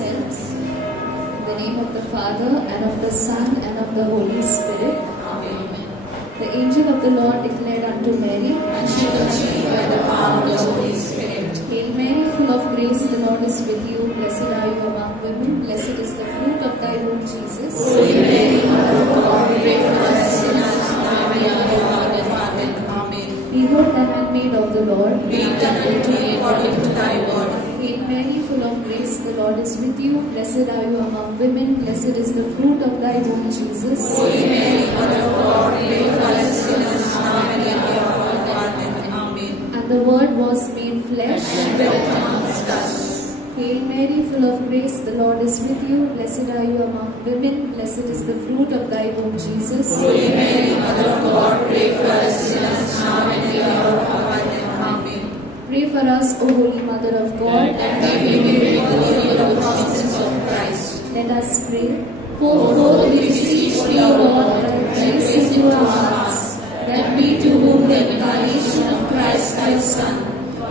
ourselves. In the name of the Father, and of the Son, and of the Holy Spirit. Amen. The angel of the Lord declared unto Mary, and she conceived by the power of the Holy Spirit. Hail Mary, full of grace, the Lord is with you. Blessed are you among women. Blessed is the fruit of thy womb, Jesus. Holy Mary, Mother of God, pray for us sinners, now and at the hour of our death. Amen. Behold the handmaid of the Lord. Be done unto me according to thy word. Hail Mary, full of grace, the Lord is with you. Blessed are you among women. Blessed is the fruit of thy womb, Jesus. Holy Mary, Mother of God, pray for us sinners, now and at the hour of our death. Amen. And the Word was made flesh and dwelt amongst us. Hail Mary, full of grace, the Lord is with you. Blessed are you among women. Blessed is the fruit of thy womb, Jesus. Holy Mary, Mother of God, pray for us sinners, now and at the hour of our death. Amen. Pray for us, O Holy Mother of God, that we may be worthy of the promises of Christ. Let us pray. Pour forth, we beseech thee, O Lord, thy grace into our hearts, that we, to whom the incarnation of Christ thy Son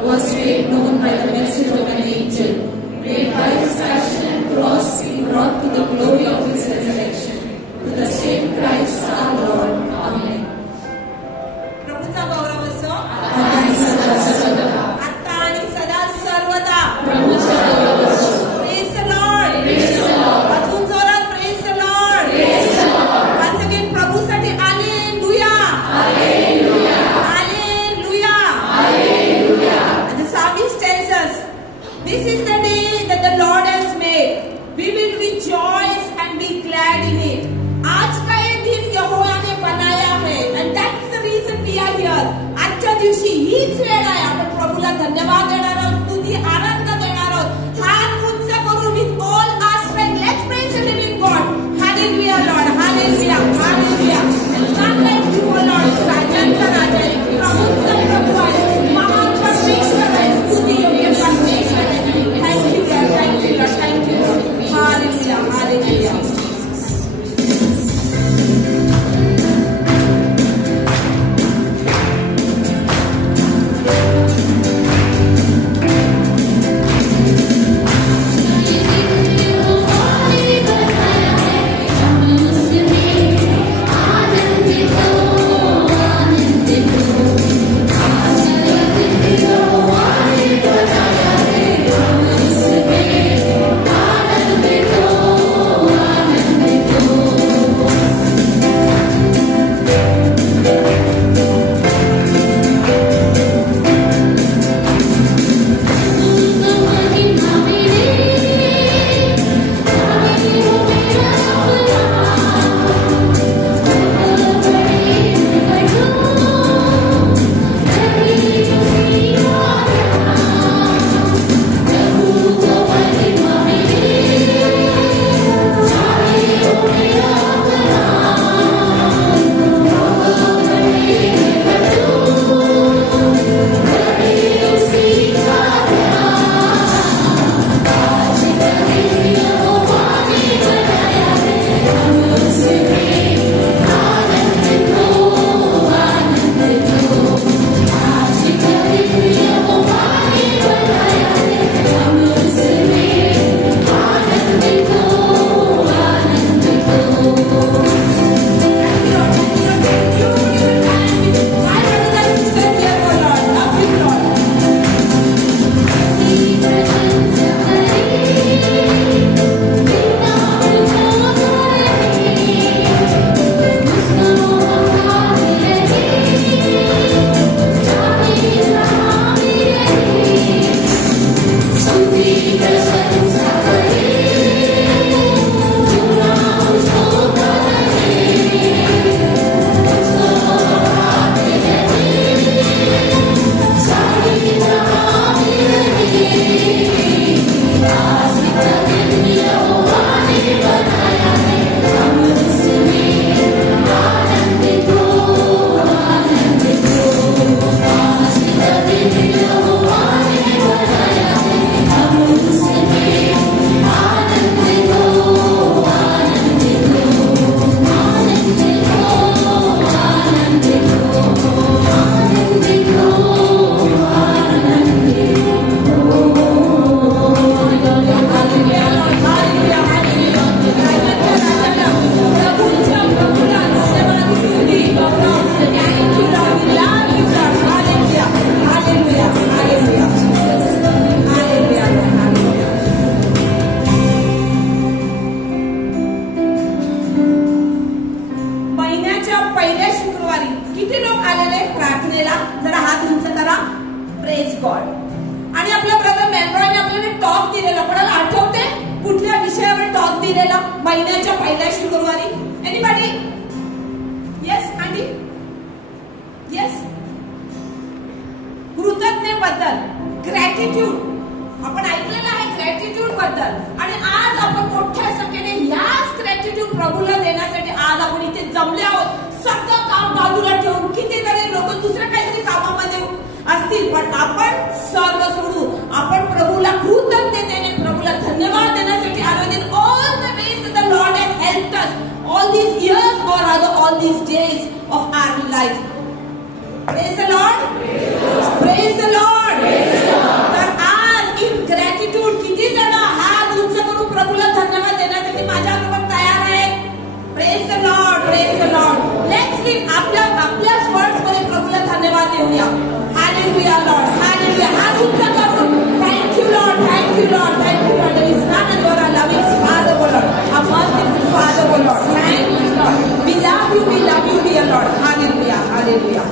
was made known by the message of an angel, may by his passion and cross be brought to the glory of his resurrection. To the same Christ our Lord. Amen. प्रभूचा गौरव असो आणि सदा सर्वदा. आता आणि सदा सर्वदा. प्रभूचा गौरव असो. Praise the Lord. Praise the Lord. अजून जोरात praise the Lord. Praise the Lord. Once again प्रभूसाठी Hallelujah. Hallelujah. Hallelujah. Hallelujah. And the psalmist tells us, this is the day that the Lord has made. We will rejoice and be glad in it. आज का ये दिन यहोवा ने बनाया है. And that's the reason we are here. आजच्या दिवशी हीच वेळ आहे. आपण प्रभूला धन्यवाद देणार आहोत, स्तुती आनंद देणार आहोत. हात उंच करू with all our strength. Let's praise the living God. Hallelujah, Lord. Hallelujah. Hallelujah. And none like you, O Lord. राजांचा राजा आहे, प्रभूंचा प्रभू आहे, महान परमेश्वर आहे, स्तुती योग्य परमेश्वर आहे. Thank you, Lord. Thank you, Lord. Thank you, Lord. Hallelujah. Hallelujah. आपण सर्व सोडू, आपण प्रभूला कृतज्ञतेने प्रभूला धन्यवाद देण्यासाठी आलो. In all the ways the Lord has helped us all these years और rather all these days of our life. Praise the Lord, praise the Lord. तर आज इन ग्रॅटिट्यूड किती जण हात उंच करून प्रभूला धन्यवाद देण्यासाठी माझ्याबरोबर तयार आहेत? Praise the Lord, praise the Lord. Let's give आपल्याच वर्ड्स मध्ये प्रभूला धन्यवाद देऊया. Hallelujah Lord, hallelujah. हात उंच करून thank you Lord, thank you Lord, thank you Lord. There is none other a loving father O Lord, a merciful father O Lord. Thank you Lord. We love you dear Lord. Hallelujah, hallelujah.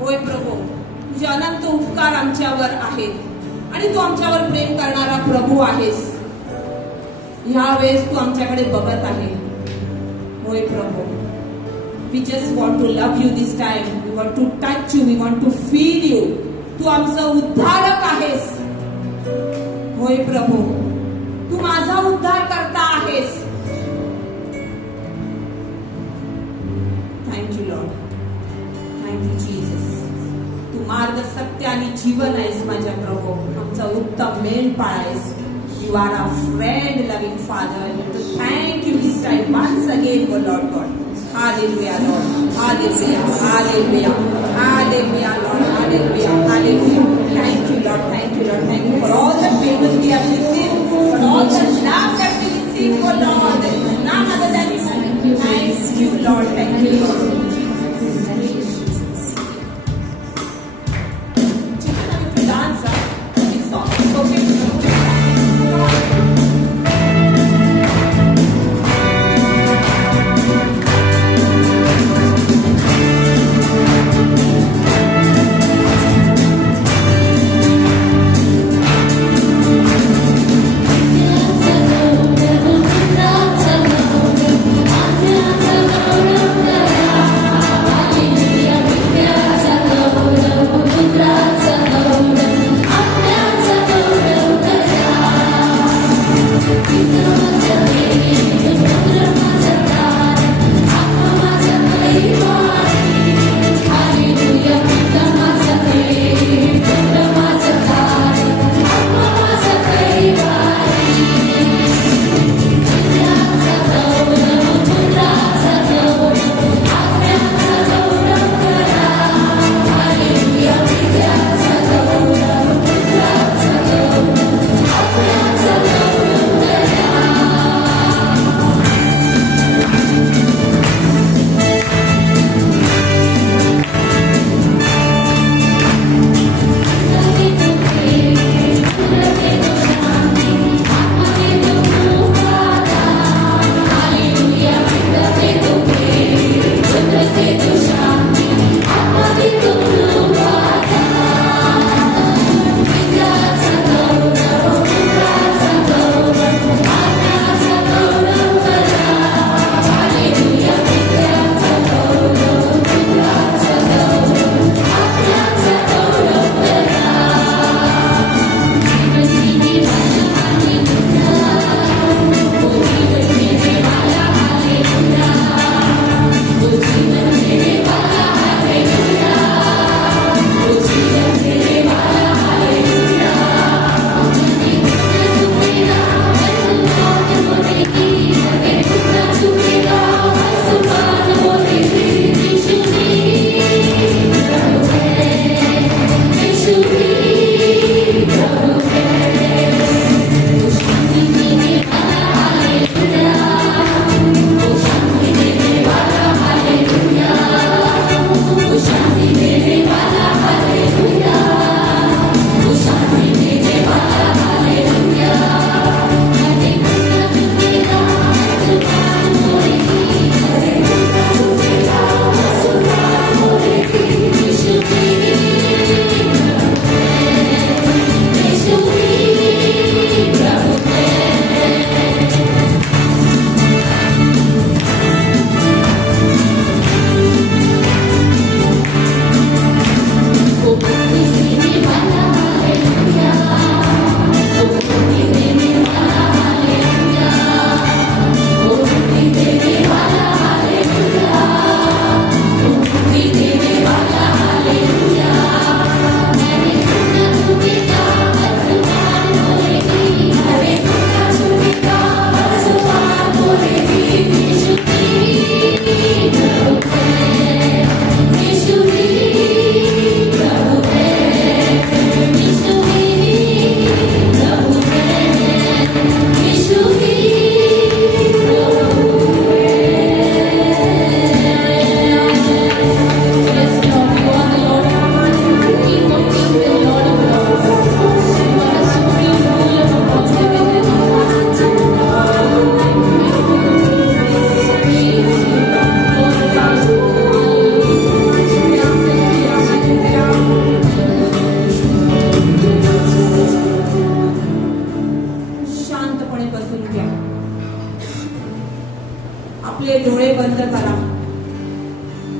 होय प्रभू, तुझे अनंत उपकार आमच्यावर आहेत आणि तू आमच्यावर प्रेम करणारा प्रभू आहेस. ह्या वेळेस तू आमच्याकडे बघत आहे. होय प्रभू, we just want to love you this time. We want to touch you. We want to feel you. तू आमचा उद्धारक आहेस. होय प्रभू, तू माझा उद्धार करता आहेस. Thank you Lord, thank you Jesus. तू मार्ग, सत्य आणि जीवन आहेस माझ्या प्रभू. आमचा उत्तम मेंढपाळ आहेस. You are a friend, loving Father. To thank you this time once again, O Lord God. Hallelujah, Lord. Hallelujah, hallelujah, hallelujah, Lord. Hallelujah, hallelujah. Thank you, Lord. Thank you, Lord. Thank you for all the favors we have received, for all the love that we receive, O Lord. There is none other than you. Thank you, Lord. Thank you, Lord.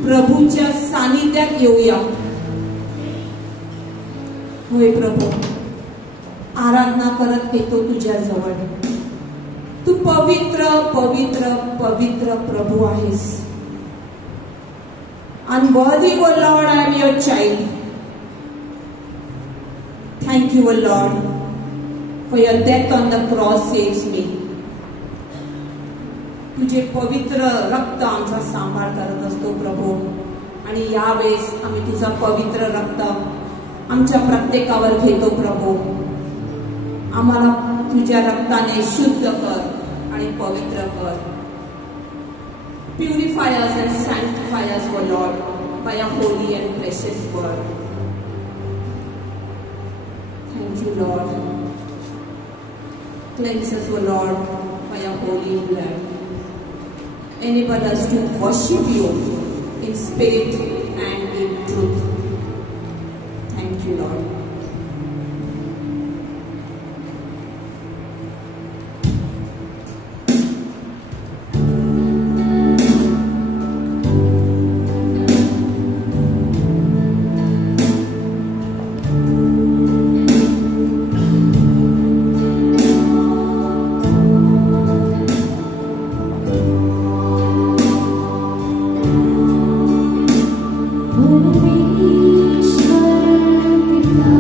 प्रभूच्या सानिध्यात येऊया. होय प्रभू, आराधना करत येतो तुझ्या जवळ. तू पवित्र पवित्र पवित्र प्रभू आहेस. And worthy, O Lord, I am your child. Thank you, O Lord, for your death on the cross saves me. तुझे पवित्र रक्त आमचा सांभाळ करत असतो प्रभू. आणि यावेळेस आम्ही तुझा पवित्र रक्त आमच्या प्रत्येकावर घेतो प्रभू. आम्हाला तुझ्या रक्ताने शुद्ध कर आणि पवित्र कर. Purify us and sanctify us, O Lord, by your holy and precious word. Thank you, Lord. Cleanse us, O Lord, by your holy blood. Enable us to worship you in spirit and in truth. Thank you, Lord. ईश्वर पिता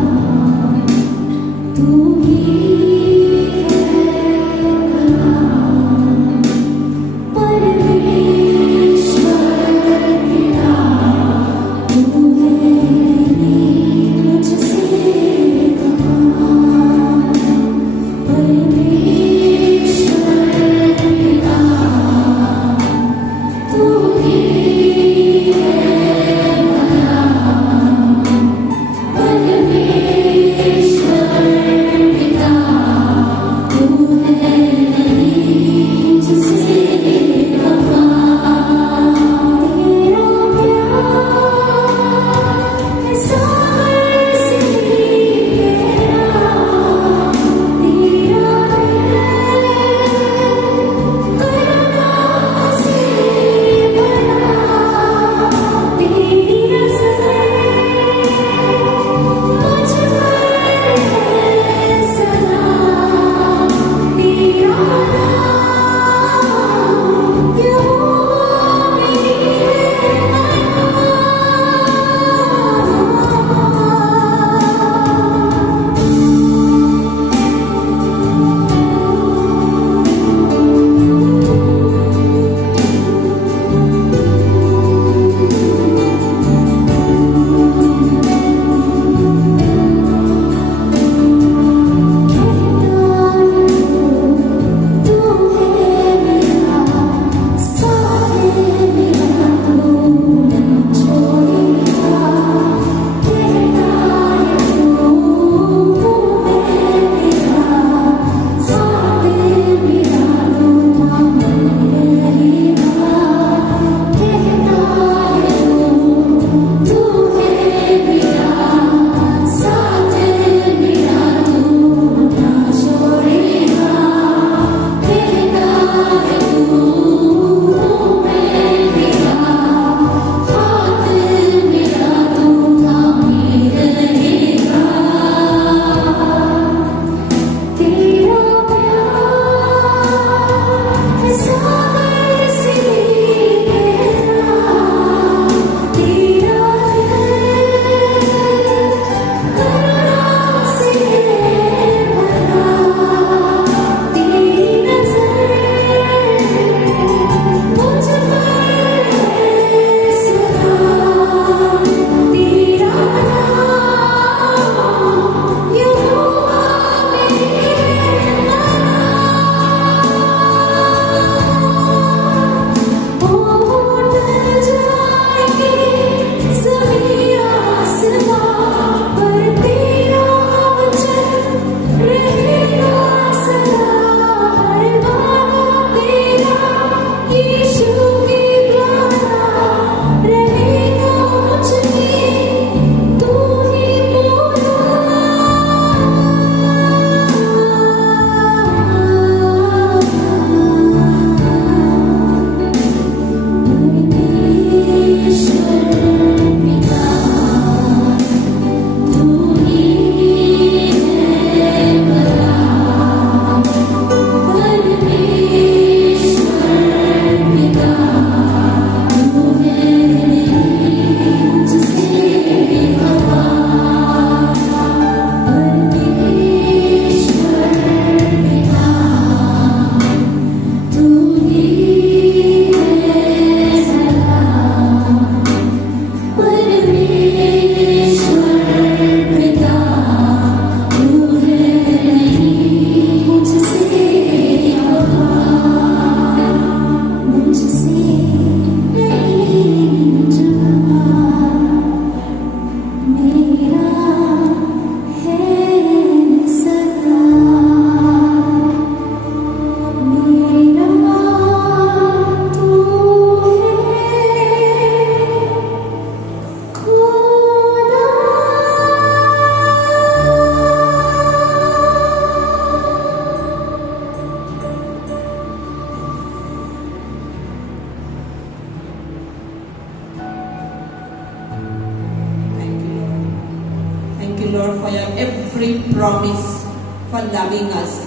for your every promise, for loving us.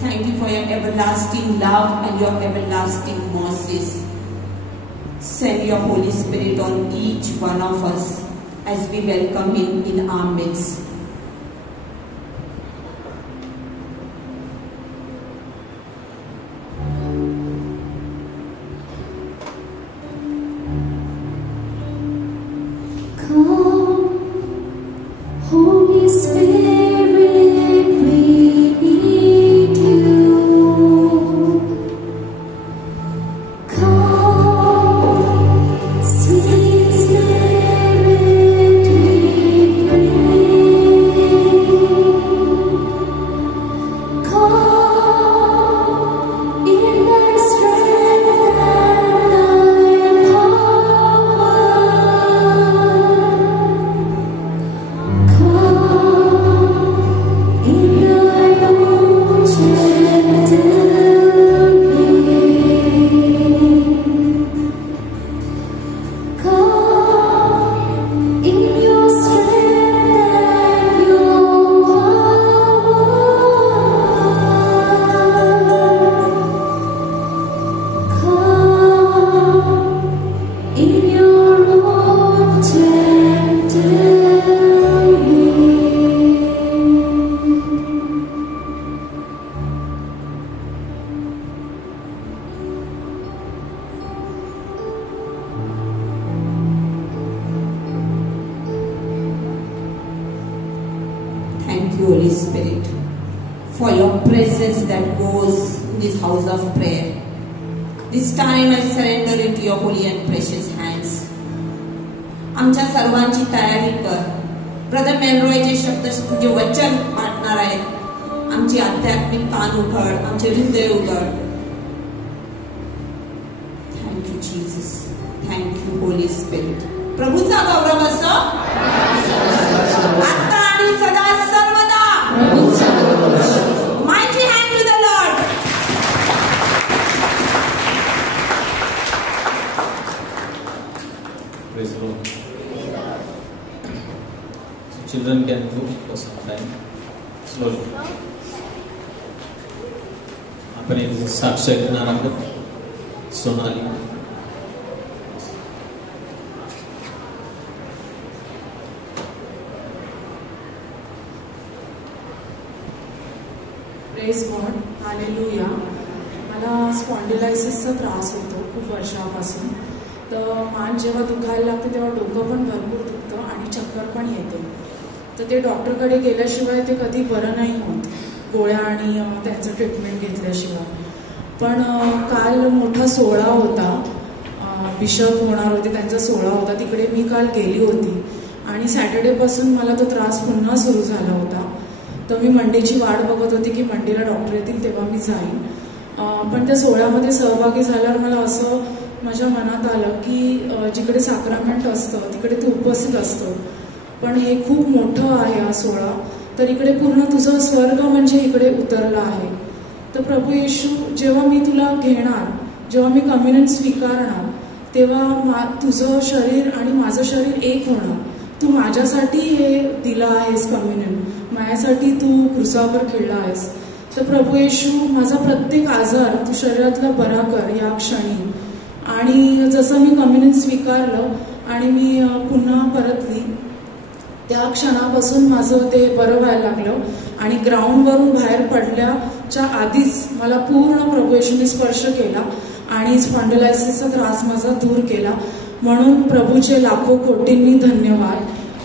Thank you for your everlasting love and your everlasting mercies. Send your Holy Spirit on each one of us as we welcome Him in our midst. Holy Spirit, we need you. Come, sweet Spirit, we pray. Come in thy strength and thy Thank you, Holy Spirit, for your presence that goes in this house of prayer. This time I surrender it to your holy and precious hands. आमच्या सर्वांची तयारी कर. Brother मेलरॉय जे शब्द जे वचन पाठणार आहेत, आमची आध्यात्मिक कान उघड, आमचे हृदय उघड. Thank you Jesus, thank you Holy Spirit. प्रभूचा गौरव असो आता आणि सदा सर्वदा. Mighty hand to the Lord. Praise the Lord. So children can look for some time. Slowly. आपण एक साक्ष ऐकणार आहोत. सोनाली. Praise God, hallelujah. मला स्पॉन्डिलायसिसचा त्रास होतो खूप वर्षापासून. तर मान जेव्हा दुखायला लागते तेव्हा डोकं पण भरपूर दुखतं आणि चक्कर पण येते. तर ते डॉक्टरकडे गेल्याशिवाय ते कधी बरं नाही होत, गोळ्या आणि त्यांचं ट्रीटमेंट घेतल्याशिवाय. पण काल मोठा सोहळा होता, बिशप होणार होते, त्यांचा सोहळा होता. तिकडे मी काल गेली होती आणि सॅटर्डेपासून मला तो त्रास पुन्हा सुरू झाला होता. तर मी मंडेची वाट बघत होती की मंडेला डॉक्टर येतील तेव्हा मी जाईन. पण त्या सोहळ्यामध्ये सहभागी झाल्यावर मला असं माझ्या मनात आलं की जिकडे साक्रामेंट असतं तिकडे तू उपस्थित असतो, पण हे खूप मोठं आहे हा सोहळा. तर इकडे पूर्ण तुझं स्वर्ग म्हणजे इकडे उतरला आहे. तर प्रभू येशू, जेव्हा मी तुला घेणार, जेव्हा मी कम्युनियन स्वीकारणार, तेव्हा तुझं शरीर आणि माझं शरीर एक होणार. तू माझ्यासाठी हे दिलं आहेस कम्युनियन, माझ्यासाठी तू क्रुसावर खेळला आहेस. तर प्रभू येशू, माझा प्रत्येक आजार तू शरीरातला बरा कर या क्षणी. आणि जसं मी कम्युनियन स्वीकारलं आणि मी पुन्हा परतली, त्या क्षणापासून माझं ते बरं व्हायला लागलं. आणि ग्राउंडवरून बाहेर पडल्याच्या आधीच मला पूर्ण प्रभू येशूने स्पर्श केला आणि स्पॉन्डिलायसिसचा त्रास माझा दूर केला. म्हणून प्रभूचे लाखो कोटींनी धन्यवाद.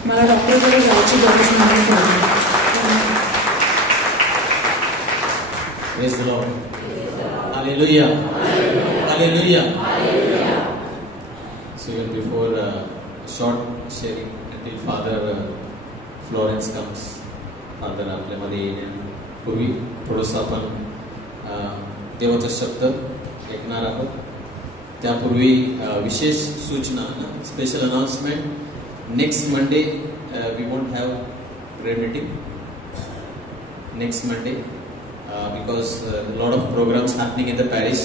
मला डॉक्टरकडे जायची गरज नाही. Praise the Lord. Hallelujah. Hallelujah. So even before short sharing until Father Florence comes, Father आपल्यामध्ये येण्यापूर्वी थोडंसं आपण देवाचा शब्द ऐकणार आहोत. त्यापूर्वी विशेष सूचना, special announcement. Next Monday we won't have prayer meeting next Monday because a lot of programs happening in the parish.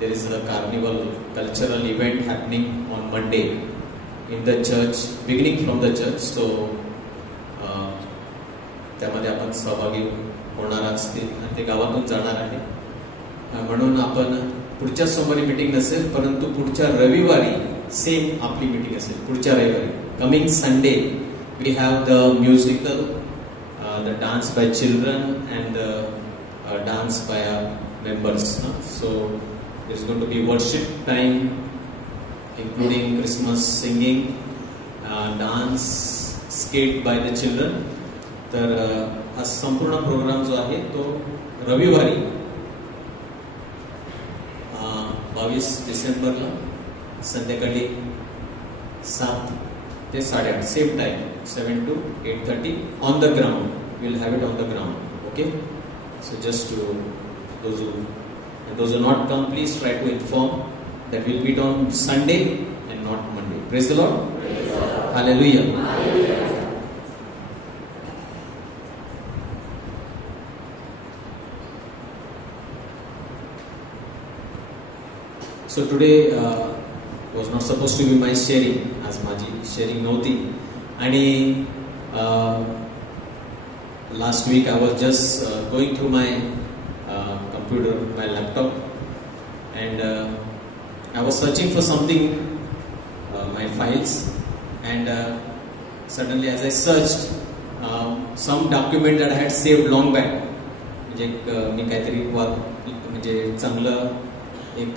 There is a carnival cultural event happening on Monday in the church, beginning from the church. So त्यामध्ये आपण सहभागी होणार असतील आणि ते गावातून जाणार आहे. म्हणून आपण पुढच्या सोमवारी मीटिंग नसेल, परंतु पुढच्या रविवारी सेम आपली मीटिंग असेल. पुढच्या रविवारी coming Sunday we have the musical, the dance by children and dance by members. So there's going to be worship time including Christmas singing, dance, skate by the children. तर हा संपूर्ण programme जो आहे तो रविवारी 22 डिसेंबरला संध्याकाळी 7 ते 8:30 same time 7 to 8:30 on the ground. We'll have it on the ground. Okay, so just to those who not come, please try to inform that we'll meet on Sunday and not Monday. Praise the Lord. Praise the Lord. Hallelujah. Hallelujah. So today was not supposed to be my sharing, as माझी sharing नव्हती. आणि last week I was just going through my computer, my laptop, and I was searching for something, my files, and suddenly as I searched some document that I had saved long back, म्हणजे मी काहीतरी म्हणजे चांगलं एक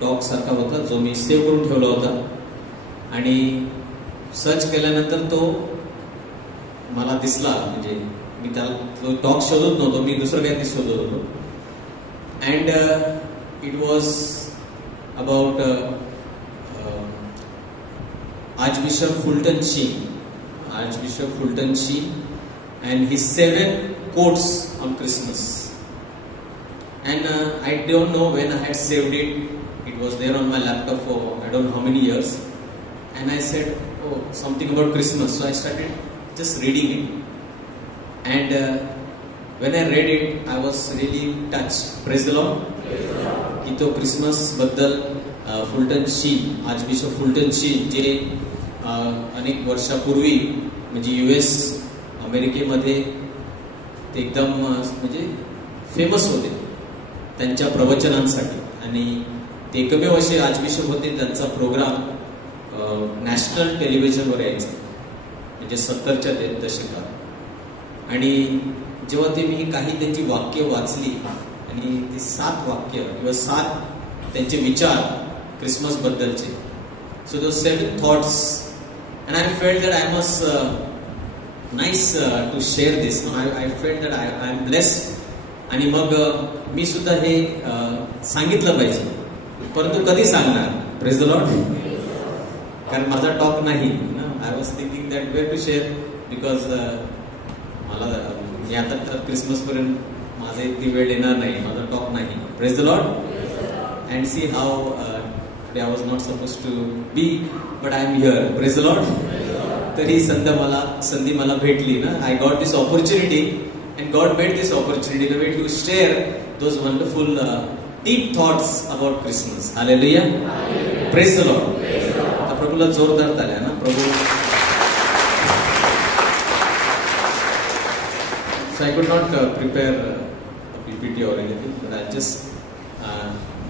dock सारखा होता जो मी save करून ठेवला होता. आणि सर्च केल्यानंतर तो मला दिसला, म्हणजे मी त्याला तो डॉक शोधत नव्हतो, मी दुसरं काहीतरी शोधत होतो. And it was about Archbishop Fulton Sheen, and his 7 quotes on Christmas. And I don't know when I had saved it. It was there on my laptop for I don't know how many years. And I said, oh, something about Christmas. So I started just reading it. And when I read it, I was really touched. Praise the Lord. की तो Christmas बद्दल Fulton शीन, archbishop Fulton शीन, जे अनेक वर्षापूर्वी म्हणजे US अमेरिकेमध्ये ते एकदम म्हणजे फेमस होते त्यांच्या प्रवचनांसाठी. आणि ते एकमेव असे आर्चबिशप होते त्यांचा प्रोग्राम नॅशनल टेलिव्हिजनवर यायचा, म्हणजे 70च्या दशकात. आणि जेव्हा ते मी काही त्यांची वाक्य वाचली आणि ती 7 वाक्य किंवा 7 त्यांचे विचार क्रिसमस बद्दलचे, so those 7 thoughts, and I felt that I must nice to share this. I felt that I am blessed. आणि मग मी सुद्धा हे सांगितलं पाहिजे, परंतु कधी सांगणार. Praise the Lord. कारण माझा टॉक नाही ना. I was thinking that where to share, because मला आता तर क्रिसमस पर्यंत माझा इतकी वेळ येणार नाही, माझा टॉक नाही. Praise the Lord. And see how today I was not suppose to be, but I am here. Praise the Lord. तर ही संधी मला भेटली ना. I got this opportunity and God made this opportunity in a way to share those wonderful deep thoughts about Christmas. Hallelujah. Praise the Lord. आता प्रभूला जोरदार ताल्या ना. प्रभू. So I could not prepare a PPT or anything, but I just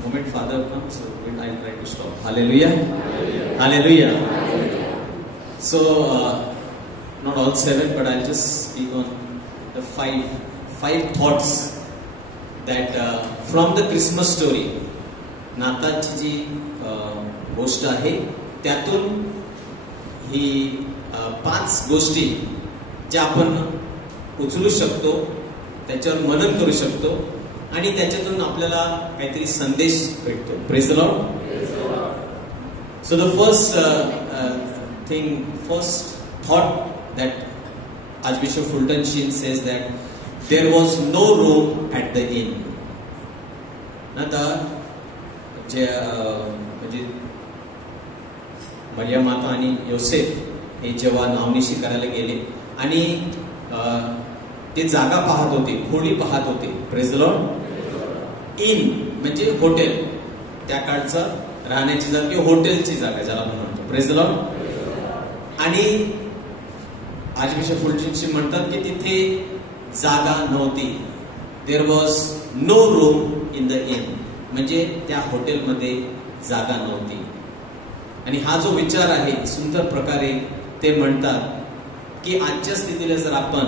moment Father comes, so I'll try to stop. Hallelujah. Hallelujah. Hallelujah. So not all 7, but I'll just speak on the 5 thoughts that from the Christmas story. नाताळची जी गोष्ट आहे त्यातून ही 5 गोष्टी ज्या आपण उचलू शकतो, त्याच्यावर मनन करू शकतो आणि त्याच्यातून आपल्याला काहीतरी संदेश भेटतो. Praise the Lord. So the first thought that archbishop Fulton Sheen says that there was no room at the inn. आता जे म्हणजे मरिया माता आणि योसेफ हे जेव्हा नावनिशी करायला गेले आणि ते जागा पाहत होते, खोली पाहत होते. Praise the Lord. इन म्हणजे हॉटेल, त्या काळचं राहण्याची जागा किंवा हॉटेलची जागा ज्याला आपण म्हणतो. Praise the Lord. आणि आर्चबिशप फुलटनशिन म्हणतात की तिथे जागा नव्हती. There was no room in the inn, म्हणजे त्या हॉटेलमध्ये जागा नव्हती. आणि हा जो विचार आहे सुंदर प्रकारे ते म्हणतात की आजच्या स्थितीला जर आपण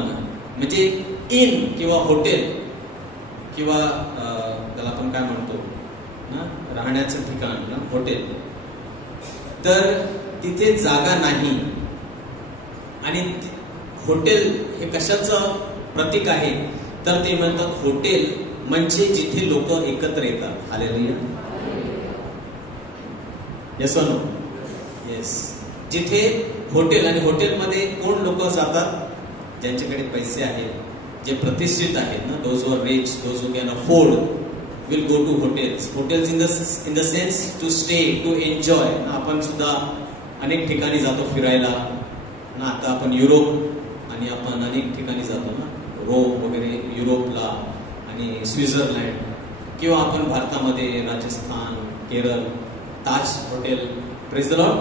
म्हणजे इन किंवा हॉटेल किंवा त्याला आपण काय म्हणतो ना, राहण्याचं ठिकाण ना, हॉटेल, तर तिथे जागा नाही. आणि हॉटेल हे कशाचं प्रतीक आहे, तर ते म्हणतात हॉटेल म्हणजे जिथे लोक एकत्र येतात. हालेलुया. Yes no? येस. जिथे हॉटेल, आणि हॉटेलमध्ये कोण लोक जातात, ज्यांच्याकडे पैसे आहेत, जे प्रतिष्ठित आहेत ना, those who are rich, those who can afford will go to hotels. Hotels in the sense to stay, to enjoy. आपण सुद्धा अनेक ठिकाणी जातो फिरायला ना. आता आपण युरोप आणि आपण अनेक ठिकाणी जातो ना, रोम वगैरे युरोपला आणि स्वित्झर्लंड, किंवा आपण भारतामध्ये Rajasthan, Kerala, Taj hotel. Praise the Lord.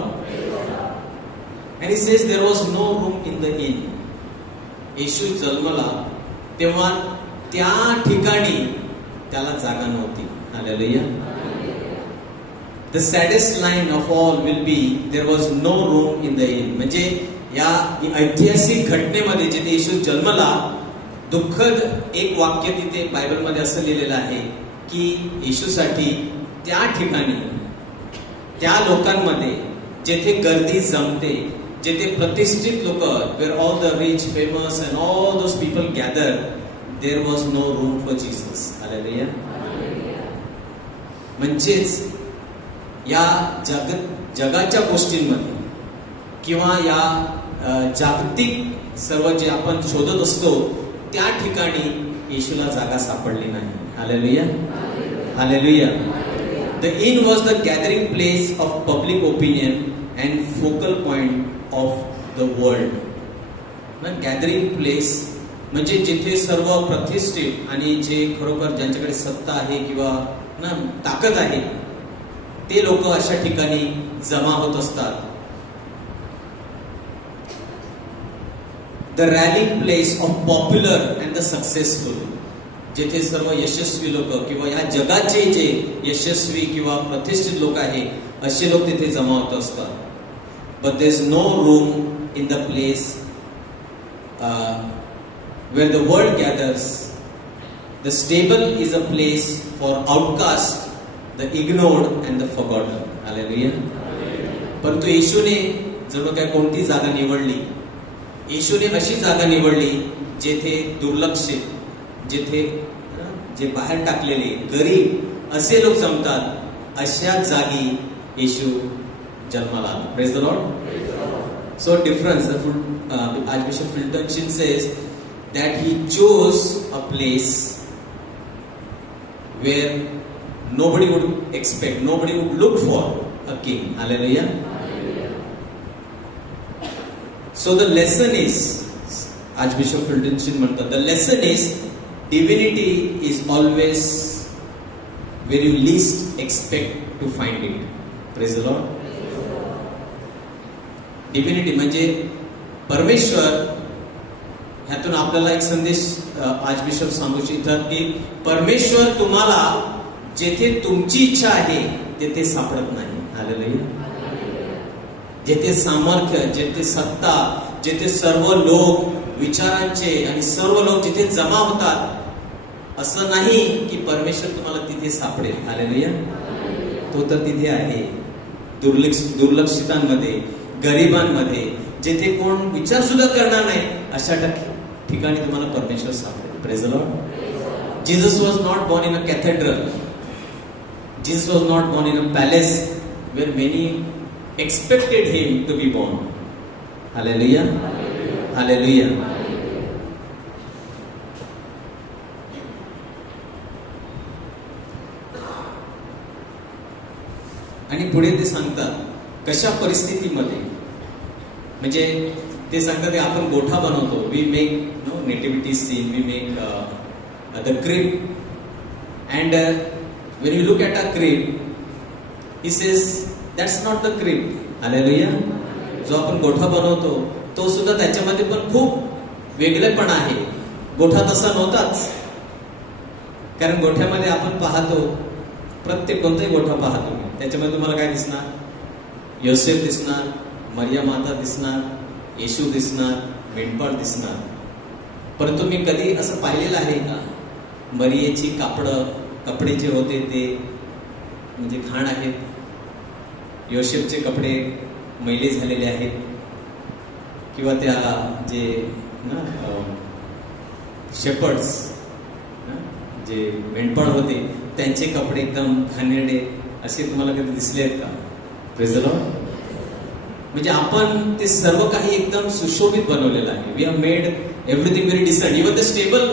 And he says there was no room in the inn. येशू जन्मला तेव्हा त्या ठिकाणी त्याला जागा नव्हती. Hallelujah. The saddest line of all will be there was no room in the inn. म्हणजे या ऐतिहासिक घटनेमध्ये जिथे येशू जन्मला, दुःखद एक वाक्य तिथे बायबलमध्ये असं लिहिलेलं आहे की येशूसाठी त्या ठिकाणी, त्या लोकांमध्ये जेथे गर्दी जमते, जेथे प्रतिष्ठित लोक, where all the rich, famous and all those people gather, there was no room for Jesus. Hallelujah. म्हणजेच या जगाच्या गोष्टींमध्ये किंवा या जागतिक सर्व जे आपण शोधत असतो त्या ठिकाणी येशूला जागा सापडली नाही. Hallelujah. Hallelujah. The inn was the gathering place of public opinion and focal point of the world. Gathering place म्हणजे जिथे सर्व प्रतिष्ठित आणि जे खरोखर ज्यांच्याकडे सत्ता आहे किंवा ना ताकद आहे ते लोक अशा ठिकाणी जमा होत असतात. The railing place of popular and the successful, जेथे सर्व यशस्वी लोक किंवा या जगाचे जे यशस्वी किंवा प्रतिष्ठित लोक आहेत असे लोक तिथे जमा होत असतात. But there is no room in the place where the world gathers. The stable is a place for outcast, the ignored and the forgotten. Hallelujah. परंतु येशूने जणू काय कोणती जागा निवडली. येशूने अशी जागा निवडली जेथे दुर्लक्षित, जेथे जे बाहेर टाकलेले गरीब असे लोक जमतात, अशा जागी येशू जन्माला आला. Praise the Lord. So difference, Archbishop Fulton says that he chose a place where nobody would expect, nobody would look for a king. Hallelujah. So the lesson is, Archbishop Fulton म्हणतात, the lesson is divinity is always where you least expect to find it. Praise the Lord. Divinity म्हणजे परमेश्वर. ह्यातून आपल्याला एक संदेश archbishop सांगू इच्छितात की परमेश्वर तुम्हाला जेथे तुमची इच्छा आहे तेथे सापडत नाही. हालेलुया. जेथे सामर्थ्य, जेथे सत्ता, जेथे सर्व लोक विचारांचे आणि सर्व लोक जिथे जमा होतात, असं नाही की परमेश्वर तुम्हाला तिथे सापडेल. हालेलुया. तो तर तिथे आहे दुर्लक्षितांमध्ये, गरिबांमध्ये, जेथे कोण विचार सुद्धा करणार नाही अशा ठिकाणी तुम्हाला परमेश्वर सापडेल. Praise the Lord. Jesus was not born in a cathedral. Jesus was not born in a palace where many expected him to be born. Hallelujah. Hallelujah. आणि पुढे ते सांगतात कशा परिस्थितीमध्ये, म्हणजे ते सांगतात आपण गोठा बनवतो. We make nativity scene, we make the crib, and when you look at a crib, he says that's not the crib. Hallelujah. जो आपण गोठा बनवतो तो सुद्धा त्याच्यामध्ये पण खूप वेगळेपण आहे. गोठा तसा नव्हताच, कारण गोठ्यामध्ये आपण पाहतो, प्रत्येक कोणताही गोठा पाहतो त्याच्यामध्ये तुम्हाला काय दिसणार? योसेफ दिसणार, मरिया माता दिसणार, येशू दिसणार, मेंढपाळ दिसणार. परंतु मी कधी असं पाहिलेलं आहे का मरियेची कपडे जे होते ते म्हणजे घाण आहेत, योसेफचे कपडे मैले झालेले आहेत, किंवा त्या जे शेपर्ड्स जे मेंढपाळ होते त्यांचे कपडे एकदम घाणेरडे असे तुम्हाला कधी दिसले आहेत का? Praise the Lord. म्हणजे आपण ते सर्व काही एकदम सुशोभित बनवलेलं आहे. We have made everything very decent. Even the stable,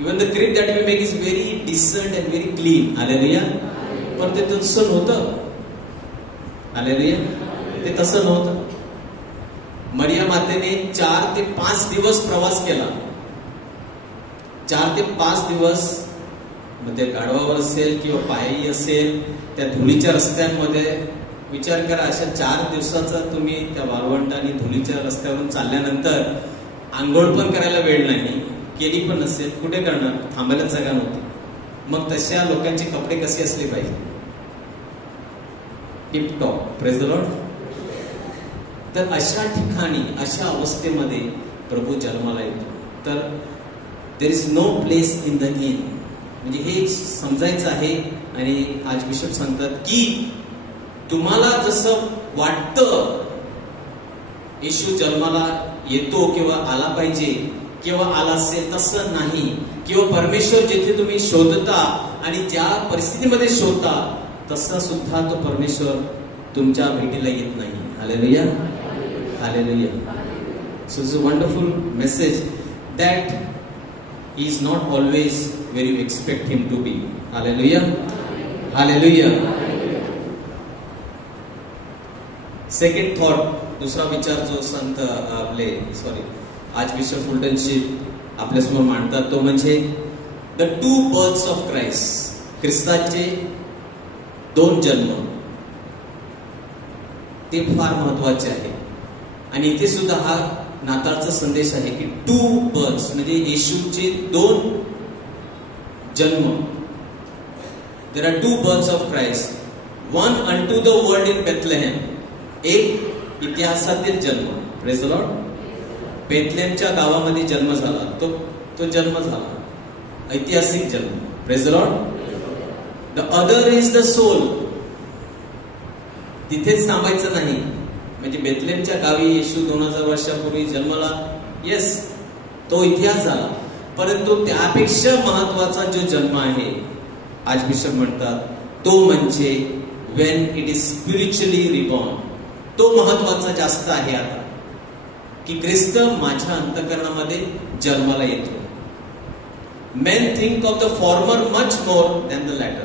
even the crib that we make is very decent and very clean. Hallelujah. पण ते तसं नव्हतं. हालेलुया. ते तसं नव्हतं. मरिया मातेने 4 ते 5 दिवस प्रवास केला. 4 ते 5 दिवस मध्ये गाढवावर असेल किंवा पायी असेल, त्या धुळीच्या रस्त्यांमध्ये. विचार करा, अशा 4 दिवसाचा तुम्ही त्या वाळवंटाने धुळीच्या रस्त्यावरून चालल्यानंतर आंघोळ पण करायला वेळ नाही, केली पण नसेल, कुठे करणार? थांबायला जागा नव्हती. मग तशा लोकांचे कपडे कसे असले पाहिजे? टिपटॉप. Praise the Lord. तर अशा ठिकाणी, अशा अवस्थेमध्ये प्रभू जन्माला येतो. तर there is no place in the inn. म्हणजे हे समजायचं आहे. आणि आज बिशप सांगतात की तुम्हाला जसं वाटतं येशू जन्माला येतो किंवा आला पाहिजे किंवा आला असेल, तसं नाही. किंवा परमेश्वर जिथे तुम्ही शोधता आणि ज्या परिस्थितीमध्ये शोधता तसा सुद्धा तो परमेश्वर तुमच्या भेटीला येत नाही. Hallelujah. Hallelujah. So it's a wonderful message that he is not always where you expect him to be. Hallelujah. Hallelujah. Second thought, दूसरा विचार जो संत आपले आज बिशप फुलटनशी आपल्यासमोर मांडतात तो म्हणजे द 2 births of Christ. ख्रिस्ताचे 2 जन्म, ते फार महत्वाचे आहे. आणि इथे सुद्धा हा नाताळचा संदेश आहे की 2 births म्हणजे येशूचे 2 जन्म. There are 2 births of Christ. One unto the world in Bethlehem. एक इतिहासातील जन्म. Praise the Lord. बेथलेहमच्या गावामध्ये जन्म झाला. तो जन्म झाला, ऐतिहासिक जन्म. Praise the Lord. The other is the soul. तिथेच थांबायचं नाही. म्हणजे बेथलेहमच्या गावी येशू 2000 वर्षापूर्वी जन्मला. येस, तो इतिहास झाला. परंतु त्यापेक्षा महत्वाचा जो जन्म आहे आज बिशप म्हणतात तो म्हणजे Wien it is spiritually reborn. तो महत्वाचा जास्त आहे आता, की ख्रिस्त माझ्या अंतःकरणामध्ये जन्माला येतो. Men think of the former much more than the latter.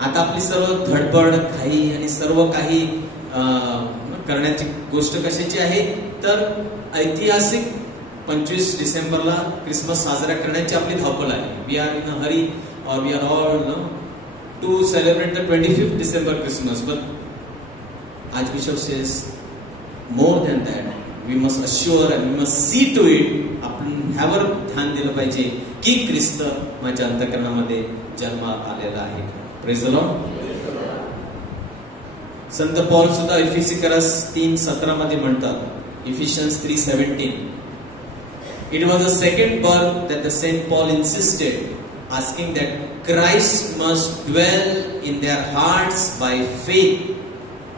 आता आपली सर्व धडपड घाई आणि सर्व काही करण्याची गोष्ट कशाची आहे तर ऐतिहासिक 25 डिसेंबरला क्रिसमस साजरा करण्याची आपली धावपळ आहे. We are in a hurry or we are all to celebrate the 25th December Christmas. But Archbishop says more than that, we must assure and we must see to it. आपण ह्यावर ध्यान दिलं पाहिजे की ख्रिस्त माझ्या अंतःकरणामध्ये जन्मात आलेला आहे. Praise the Lord. Sant Paul सुद्धा इफिसिकरस 3:17 मध्ये म्हणतात, Ephesians 3:17. It was the second birth that the Saint Paul insisted, asking that Christ must dwell in their hearts by faith,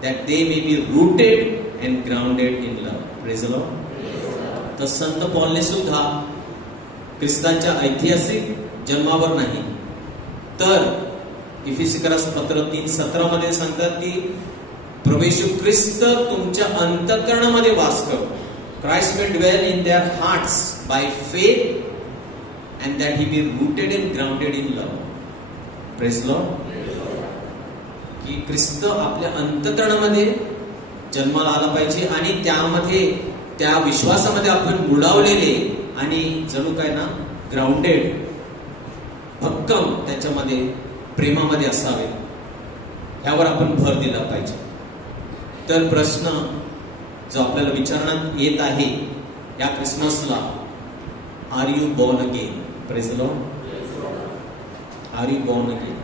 that they may be rooted and grounded in love. Praise the Lord. तर संत पॉलने सुद्धा ख्रिस्ताच्या ऐतिहासिक जन्मावर नाही तर इफिसिकरस पत्र 3:17 मध्ये सांगतात की प्रभू येशू ख्रिस्त तुमच्या अंतःकरणामध्ये वास करतो. Christ may dwell in their hearts by faith and that he be rooted and grounded in love. Praise Lord. की ख्रिस्त आपल्या अंतःकरणामध्ये जन्माला आला पाहिजे आणि त्यामध्ये त्या विश्वासामध्ये आपण बुडावलेले आणि जणू काय ना ग्राउंडेड, भक्कम त्याच्यामध्ये प्रेमामध्ये असावे, ह्यावर आपण भर दिला पाहिजे. तर प्रश्न जो आपल्याला विचारण्यात येत आहे या क्रिसमसला, are you born again? Praise the Lord. Are you born again?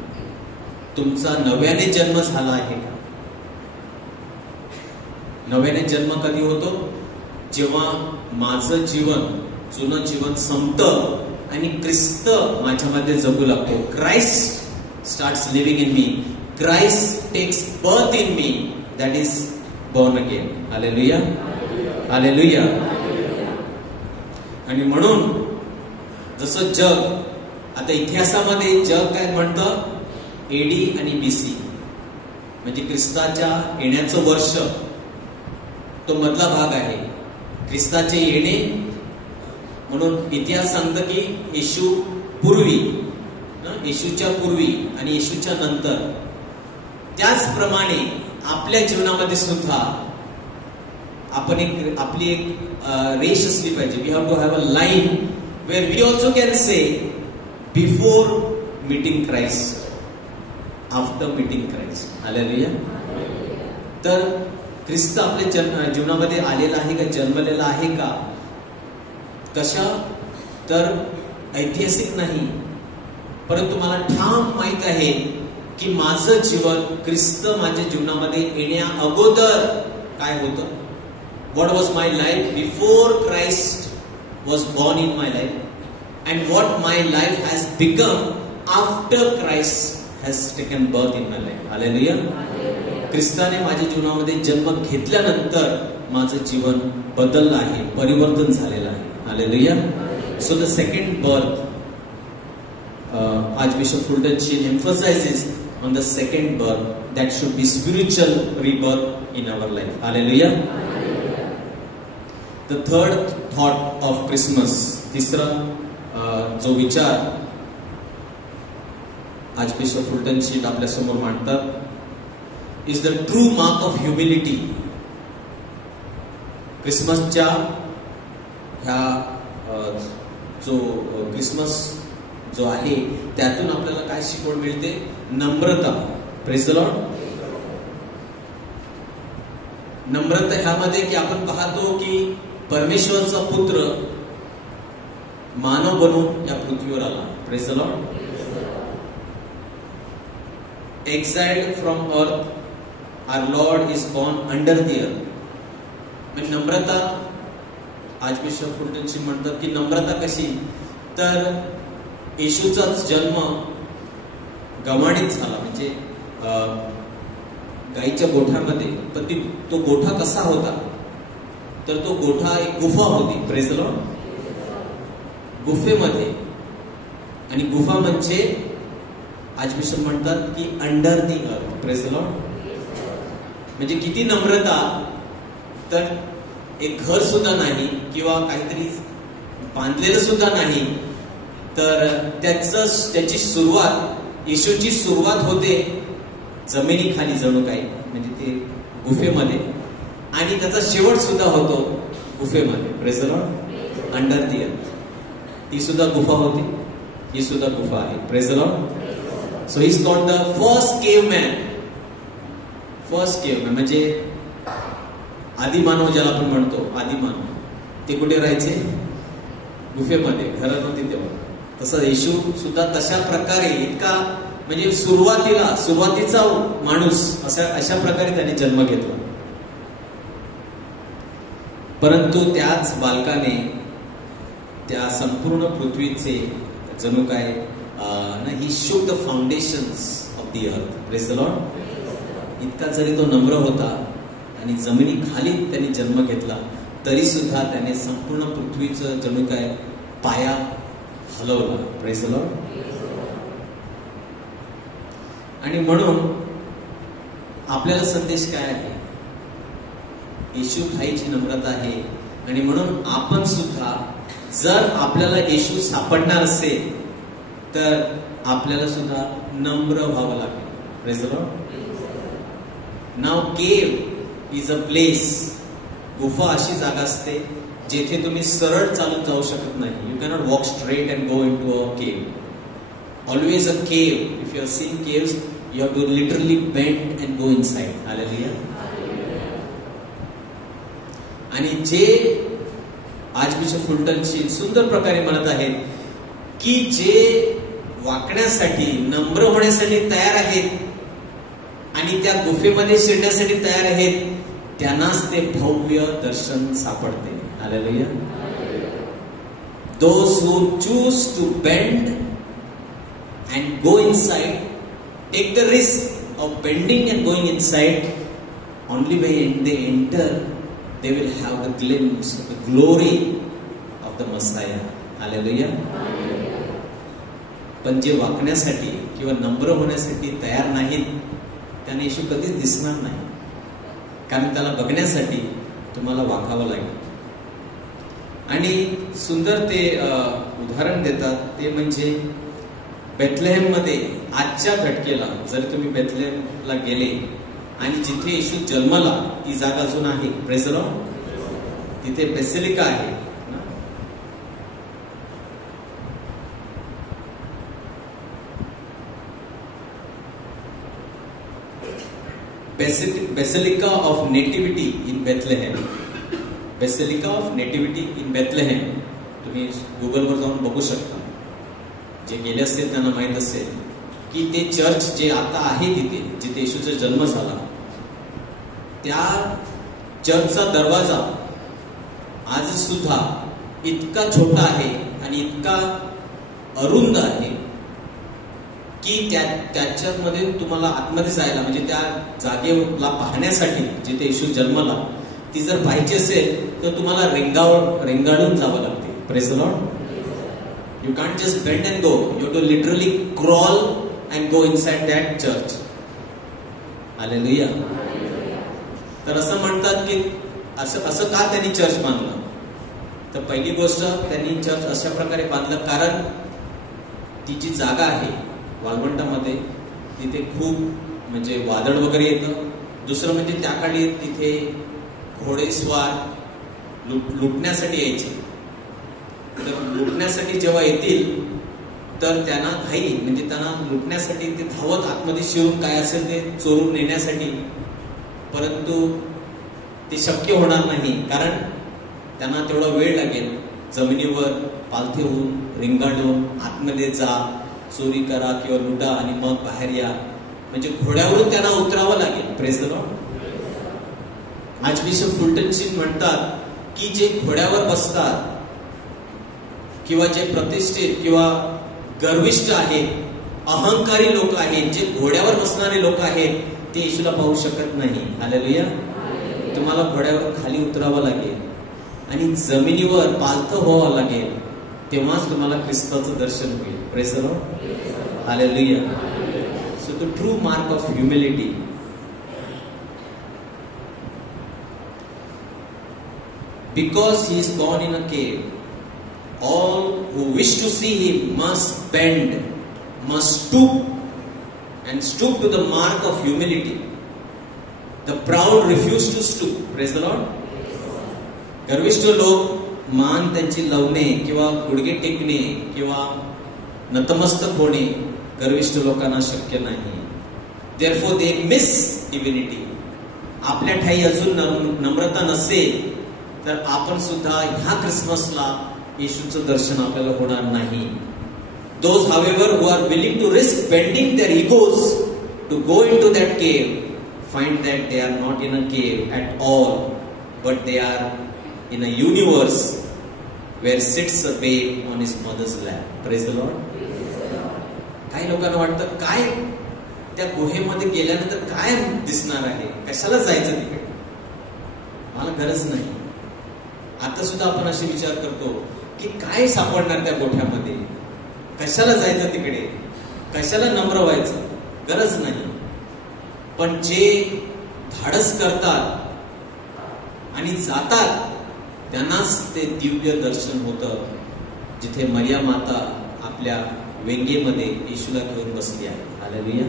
तुमचा नव्याने जन्म झाला आहे का? नव्याने जन्म कधी होतो? जेव्हा माझं जीवन, जुनं जीवन संपतं आणि ख्रिस्त माझ्यामध्ये जगू लागतो. Christ starts living in me. Christ takes birth in me. That is born again. Hallelujah, hallelujah. आणि म्हणून जसं जग आता इतिहासामध्ये जग काय म्हणतं, एडी आणि बीसी म्हणजे ख्रिस्ताच्या येण्याचं वर्ष, तो मधला भाग आहे. ख्रिस्ताचे येणे म्हणून इतिहास सांगतं की येशू पूर्वी, येशूच्या पूर्वी आणि येशूच्या नंतर. त्याचप्रमाणे आपल्या जीवनामध्ये सुद्धा आपण आपली एक रेष असली पाहिजे. We have to have a line where we also can say before meeting Christ, after meeting Christ. Hallelujah. तर ख्रिस्त आपल्या जीवनामध्ये आलेला आहे का, जन्मलेला आहे का? कशा? तर ऐतिहासिक नाही, परंतु मला ठाम माहित आहे की माझं जीवन ख्रिस्त माझ्या जीवनामध्ये येण्या अगोदर काय होतं. What was my life before Christ was born in my life and what my life has become after Christ has taken birth in my life. Hallelujah. ख्रिस्ताने माझ्या जीवनामध्ये जन्म घेतल्यानंतर माझं जीवन बदललं आहे, परिवर्तन झालेलं आहे. Hallelujah. So the second birth, Archbishop Fulton Sheen emphasizes on the second birth, that should be spiritual rebirth in our life. Hallelujah. The third thought of Christmas, तीसरा जो विचार Archbishop Fulton Sheen आपल्या समोर मांडतात, is the true mark of humility. क्रिसमसच्या ह्या जो Christmas जो आहे त्यातून आपल्याला काय शिकवण मिळते? नम्रता. Praise the Lord. नम्रता ह्यामध्ये की आपण पाहतो की परमेश्वरचा पुत्र मानव बनून या पृथ्वीवर आला. Praise the Lord. Exiled from earth, our Lord is born under the earth. म्हणजे नम्रता, आर्चबिशप फुलटन शीन म्हणतात की नम्रता कशी, तर येशूचा जन्म गवाणीत झाला, म्हणजे गाईच्या गोठ्यामध्ये. पण तो गोठा कसा होता, तर तो गोठा एक गुफा होती. Praise the Lord. गुफेमध्ये, आणि गुफा म्हणजे आर्चबिशप म्हणतात की अंडर दी अर्थ. Praise the Lord. म्हणजे किती नम्रता, तर एक घर सुद्धा नाही किंवा काहीतरी बांधलेलं सुद्धा नाही, तर त्याची सुरुवात, येशूची सुरुवात होते जमिनीखाली जणू काही, म्हणजे ते गुफेमध्ये, आणि त्याचा शेवट सुद्धा होतो गुफेमध्ये. Praise the Lord. Under the earth. ती सुद्धा गुफा होती, ही सुद्धा गुफा आहे. Praise the Lord. So he is called the first caveman. First caveman म्हणजे आदिमानव ज्याला आपण म्हणतो, आदिमानव, ते कुठे राहायचे? गुफेमध्ये, घरात नव्हती तेव्हा. तसं येशू सुद्धा तशा प्रकारे इतका, म्हणजे सुरुवातीचा माणूस अशा प्रकारे त्याने जन्म घेतला. परंतु त्याच बालकाने त्या संपूर्ण पृथ्वीचे जणू काय ही शोक द फाउंडेशन्स ऑफ दी अर्थ. Praise the Lord. इतका जरी तो नम्र होता आणि जमिनीखाली त्याने जन्म घेतला, तरी सुद्धा त्याने संपूर्ण पृथ्वीचं जणू काय पाया हलवला. Praise the Lord. आणि म्हणून आपल्याला संदेश काय आहे? येशू ठाईची नम्रता आहे. आणि म्हणून आपण सुद्धा, जर आपल्याला येशू सापडणार असेल तर आपल्याला सुद्धा नम्र व्हावं लागेल. Praise the Lord. नाव केव इज अ प्लेस. गुफा अशी जागा असते जेथे तुम्ही सरळ चालून जाऊ शकत नाही. You cannot walk straight and go into a cave. Always a cave. If you are seen caves, you have to literally bend and go inside. Hallelujah. आणि जे आर्चबिशप फुलटनशी सुंदर प्रकारे म्हणत आहेत की जे वाकण्यासाठी, नम्र होण्यासाठी तयार आहेत आणि त्या गुफेमध्ये शिरण्यासाठी तयार आहेत, त्यांनाच ते भव्य दर्शन सापडते. Hallelujah. Those who choose to bend and go inside, take the risk of bending and going inside, only when they enter, they will have the glimpse of the glory of the Messiah. Hallelujah. पण जे वाकण्यासाठी किंवा नम्र होण्यासाठी तयार नाहीत, त्यांना येशू कधीच दिसणार नाही. कारण त्याला बघण्यासाठी तुम्हाला वाकावं लागेल. आणि सुंदर ते उदाहरण देतात, ते म्हणजे बेथलेहेम मध्ये आजच्या घटकेला जर तुम्ही बेथलेहेमला गेले आणि जिथे येशू जन्मला ती जागा अजून आहे, प्रेज द लॉर्ड, तिथे बेसिलिका आहे. Basilica of Nativity in Bethlehem. Basilica of Nativity in Bethlehem. तुम्ही गुगलवर जाऊन बघू शकता. जे गेले असतील त्यांना माहित असेल की ते चर्च जे आता आहे तिथे, जिथे येशूचा जन्म झाला, त्या चर्चचा दरवाजा आज सुद्धा इतका छोटा आहे आणि इतका अरुंद आहे की त्याच्यामध्ये तुम्हाला आतमध्ये जायला, म्हणजे त्या जागेला पाहण्यासाठी जिथे येशू जन्मला, ती जर पाहायची असेल तर तुम्हाला रेंगाळून जावं लागते. Praise the Lord. You can't just bend and go, you have to literally crawl and go inside that church. Hallelujah. तर असं म्हणतात की असं का त्यांनी चर्च बांधलं, तर पहिली गोष्ट त्यांनी चर्च अशा प्रकारे बांधलं कारण ती जी जागा आहे वाळवंटामध्ये, तिथे खूप म्हणजे वादळ वगैरे येतं. दुसरं म्हणजे त्या काळी तिथे घोडेस्वार लुटण्यासाठी यायचे. तर लुटण्यासाठी जेव्हा येतील तर त्यांना घाई, म्हणजे त्यांना लुटण्यासाठी ते धावत आतमध्ये शिरून काय असेल ते चोरून नेण्यासाठी, परंतु ते शक्य होणार नाही कारण त्यांना तेवढा वेळ लागेल. जमिनीवर पालथे होऊन रिंगाणून आतमध्ये जा, चोरी करा किंवा लुटा आणि मग बाहेर या, म्हणजे घोड्यावरून त्यांना उतरावं लागेल. Praise the Lord. Archbishop Fulton म्हणतात की जे घोड्यावर बसतात किंवा जे प्रतिष्ठित किंवा गर्विष्ठ आहेत, अहंकारी लोक आहेत, जे घोड्यावर बसणारे लोक आहेत, ते येशूला पाहू शकत नाही. हालेलुया. तुम्हाला घोड्यावर खाली उतरावं लागेल आणि जमिनीवर पालथं व्हावं लागेल, तेव्हाच तुम्हाला ख्रिस्ताचं दर्शन होईल. Praise the Lord. Hallelujah. So the true mark of humility. Because he is born in a cave, all who wish to see him must bend, must stoop to the mark of humility. The proud refuse to stoop. Praise the Lord. गर्विष्ठ लोक मान त्यांची लावणे किंवा गुडघे टेकणे किंवा नतमस्तक होणे गर्विष्ठ लोकांना शक्य नाही. Therefore they miss divinity. आपल्या ठाई अजून नम्रता नसेल तर आपण सुद्धा ह्या ख्रिसमसला येशूचं दर्शन आपल्याला होणार नाही. Those, however, who are willing to risk bending their egos to go into that cave find that they are not in a cave at all, but they are in a universe where sits a babe on his mother's lap. Praise the Lord. काही लोकांना वाटतं काय त्या गुहेमध्ये गेल्यानंतर काय दिसणार आहे, कशाला जायचं तिकडे, मला गरज नाही. आता सुद्धा आपण असे विचार करतो की काय सापडणार त्या गोठ्यामध्ये, कशाला जायचं तिकडे, कशाला नम्र व्हायचं, गरज नाही. पण जे धाडस करतात आणि जातात त्यांनाच ते दिव्य दर्शन होतं, जिथे मरिया माता आपल्या वेंगेमध्ये येशूला घेऊन बसली आहे. हालेलुया.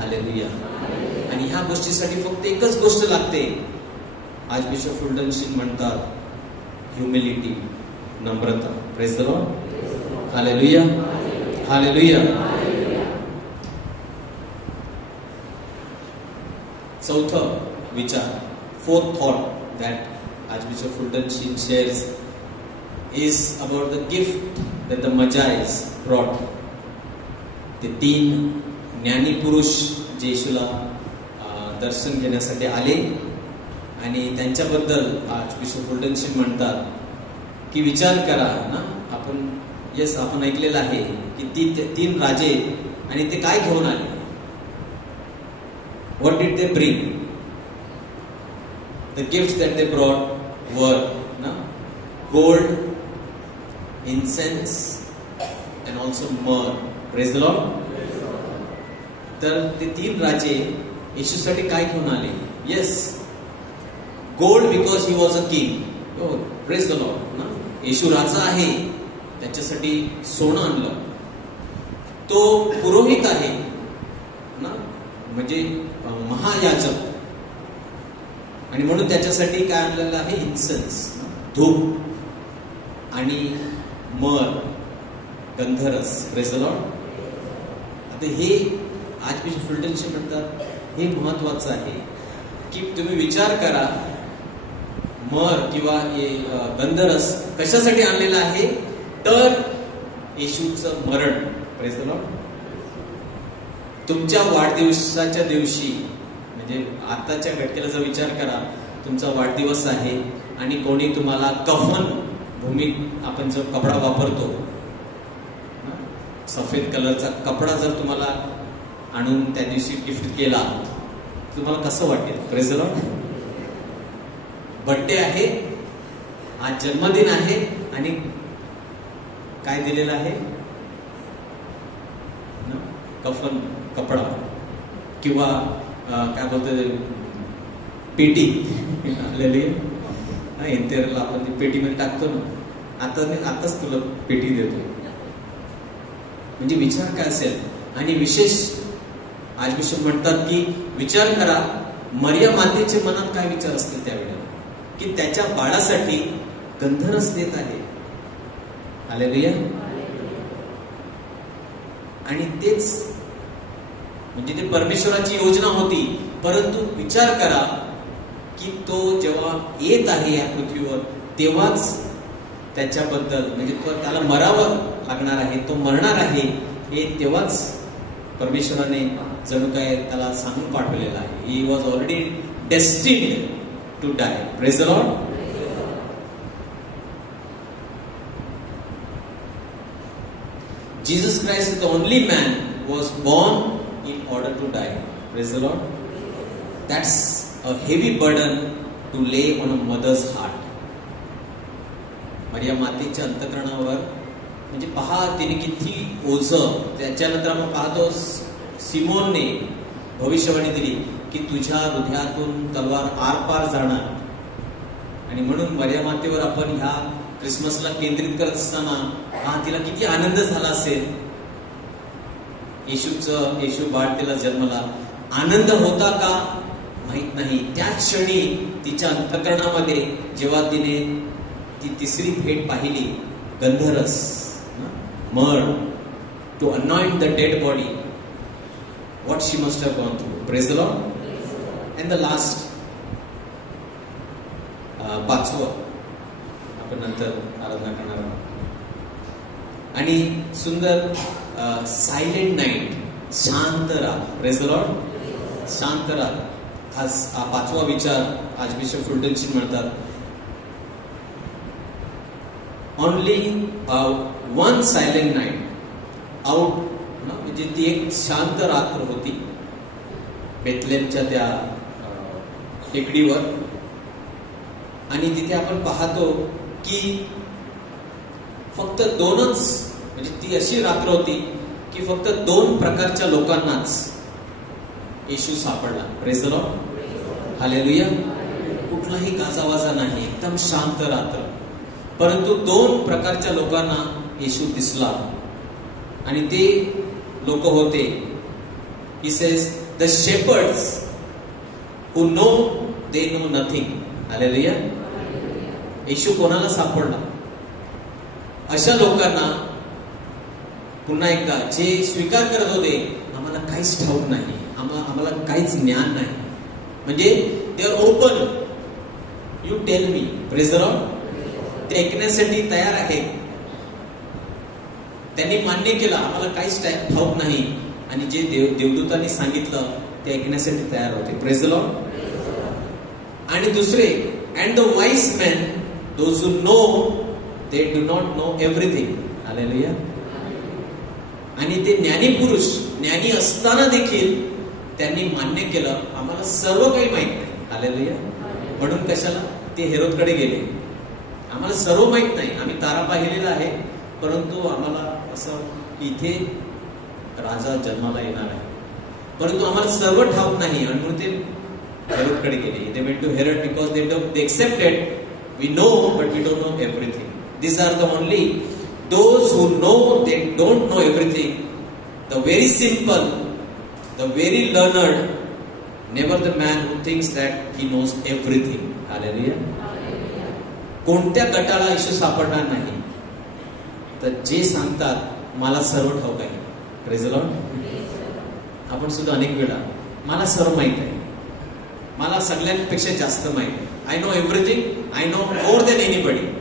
हालेलुया. आणि ह्या गोष्टीसाठी फक्त एकच गोष्ट लागते. आर्चबिशप फुलटन म्हणतात humility, Namrata. Praise the Lord. Hallelujah. Hallelujah. चौथं विचार, fourth thought that Archbishop Fulton Sheen shares is about the gift that the Magi's brought. ते 3 ज्ञानी पुरुष जे येशूला दर्शन घेण्यासाठी आले आणि त्यांच्याबद्दल आर्चबिशप फुल्टन शीन म्हणतात की विचार करा ना, आपण ऐकलेलं आहे की 3 राजे आणि ते काय घेऊन आले. What did they bring? The gifts that they brought were gold, incense and also myrrh. Praise the Lord. तर ते 3 राजे येशूसाठी काय घेऊन आले? Yes, gold because he was a king. Oh, praise the Lord. येशू राजा आहे, त्याच्यासाठी सोनं आणलं. तो पुरोहित आहे ना, म्हणजे महायाजक, आणि म्हणून त्याच्यासाठी काय आणलेलं आहे? इन्सेन्स, धूप आणि मर, गंधरस. Praise the Lord. आता हे आर्चबिशप फुल्टन शीन म्हणतात हे महत्वाचं आहे की तुम्ही विचार करा, मर किंवा गंधरस कशासाठी आणलेला आहे? तर येशूचं मरण. Praise the Lord. तुमच्या वाढदिवसाच्या दिवशी, म्हणजे आताच्या घटनेला जर विचार करा, तुमचा वाढदिवस आहे आणि कोणी तुम्हाला कफन भूमीत आपण जो कपडा वापरतो, सफेद कलरचा कपडा जर तुम्हाला आणून त्या दिवशी गिफ्ट केला, तुम्हाला कसं वाटेल? Praise the Lord. बर्थडे आहे, आज जन्मदिन आहे आणि काय दिलेलं आहे? कफन, कपडा किंवा काय बोलतो पेटी आलेली इंटेरियरला आपण पेटीमध्ये टाकतो ना, आताच तुला पेटी देतो. म्हणजे विचार काय असेल. आणि विशेष आर्चबिशप म्हणतात की विचार करा, मरिया मातेच्या मनात काय विचार असतील त्यावेळेला, की त्याच्या बाळासाठी गंधरस देत आहे. हालेलुया. आणि तेच म्हणजे ते परमेश्वराची योजना होती. परंतु विचार करा की तो जेव्हा येत आहे या पृथ्वीवर, तेव्हाच त्याच्याबद्दल म्हणजे त्याला मरावं लागणार आहे, तो मरणार आहे, हे तेव्हाच परमेश्वराने जणू काय त्याला सांगून पाठवलेलं आहे. He was already destined to die. Praise the Lord. Jesus Christ is the only man who was born in order to die. Praise the Lord. That's a heavy burden to lay on a mother's heart. मरिया मातेच्या अंतःकरणावर म्हणजे पहा तिने किती ओझं. त्याच्यानंतर आपण पाहतो सिमोनने भविष्यवाणी दिली की तुझ्या हृदयातून तलवार आरपार जाणार. आणि म्हणून मरिया मातेवर आपण ह्या क्रिसमसला केंद्रित करत असताना तिला किती आनंद झाला असेल. येशू बाळ तिला जन्मला. आनंद होता का माहित नाही. त्याच क्षणी तिच्या अंतःकरणामध्ये जेव्हा तिने ती तिसरी भेट पाहिली, गंधरस, myrrh, to anoint the dead body, what she must have gone through. Praise the Lord. And the last 5वं आपण नंतर आराधना करणार आहोत. आणि सुंदर सायलेंट नाईट, शांत रात. Praise the Lord. शांत रात. आज 5वा विचार आर्चबिशप फुल्टन शीन म्हणतात, only one silent night out. म्हणजे ती एक शांत रात्र होती बेथलेहमच्या त्या टेकडीवर. आणि तिथे आपण पाहतो की फक्त 2च, म्हणजे ती अशी रात्र होती की फक्त 2 प्रकारच्या लोकांनाच येशू सापडला. Praise the Lord. हालेलुया. कुठलाही गाजावाजा नाही, एकदम शांत रात्र. परंतु 2 प्रकारच्या लोकांना येशू दिसला आणि ते लोक होते, he says the shepherds who know they know nothing. Hallelujah. Yeshu कोणाला सापडला? अशा लोकांना पुन्हा एकदा जे स्वीकार करत होते आम्हाला काहीच ठाऊक नाही, आम्हाला काहीच ज्ञान नाही. म्हणजे they are open you tell me. Praise the Lord. ते ऐकण्यासाठी तयार आहेत. त्यांनी मान्य केलं आम्हाला काहीच ठाऊक नाही, आणि जे देवदूतांनी सांगितलं ते ऐकण्यासाठी तयार होते. Praise the Lord. आणि दुसरे, and the wise man those who no they do not know everything. Hallelujah. आणि ते ज्ञानी पुरुष, ज्ञानी असताना देखील त्यांनी मान्य केलं आम्हाला सर्व काही माहित नाही. हालेलुया. म्हणून कशाला ते हेरोदकडे गेले. आम्हाला सर्व माहित नाही, आम्ही तारा पाहिलेला आहे, परंतु आम्हाला असं इथे राजा जन्माला येणार आहे, परंतु आम्हाला सर्व ठाऊक नाही. आणि म्हणून ते हेरोदकडे गेले. They went to Herod because they accepted we know but we don't know everything. These are the only those who know they don't know everything. The very simple, the very learned, never the man who thinks that he knows everything. Hallelujah. कोणत्या गटाला येशू सापडणार नाही तर जे सांगतात मला सर्व ठाऊक आहे. Praise the Lord. आपण सुद्धा अनेक वेळा मला सर्व माहित आहे, मला सगळ्यांपेक्षा जास्त माहित आहे. I know everything, I know more than anybody.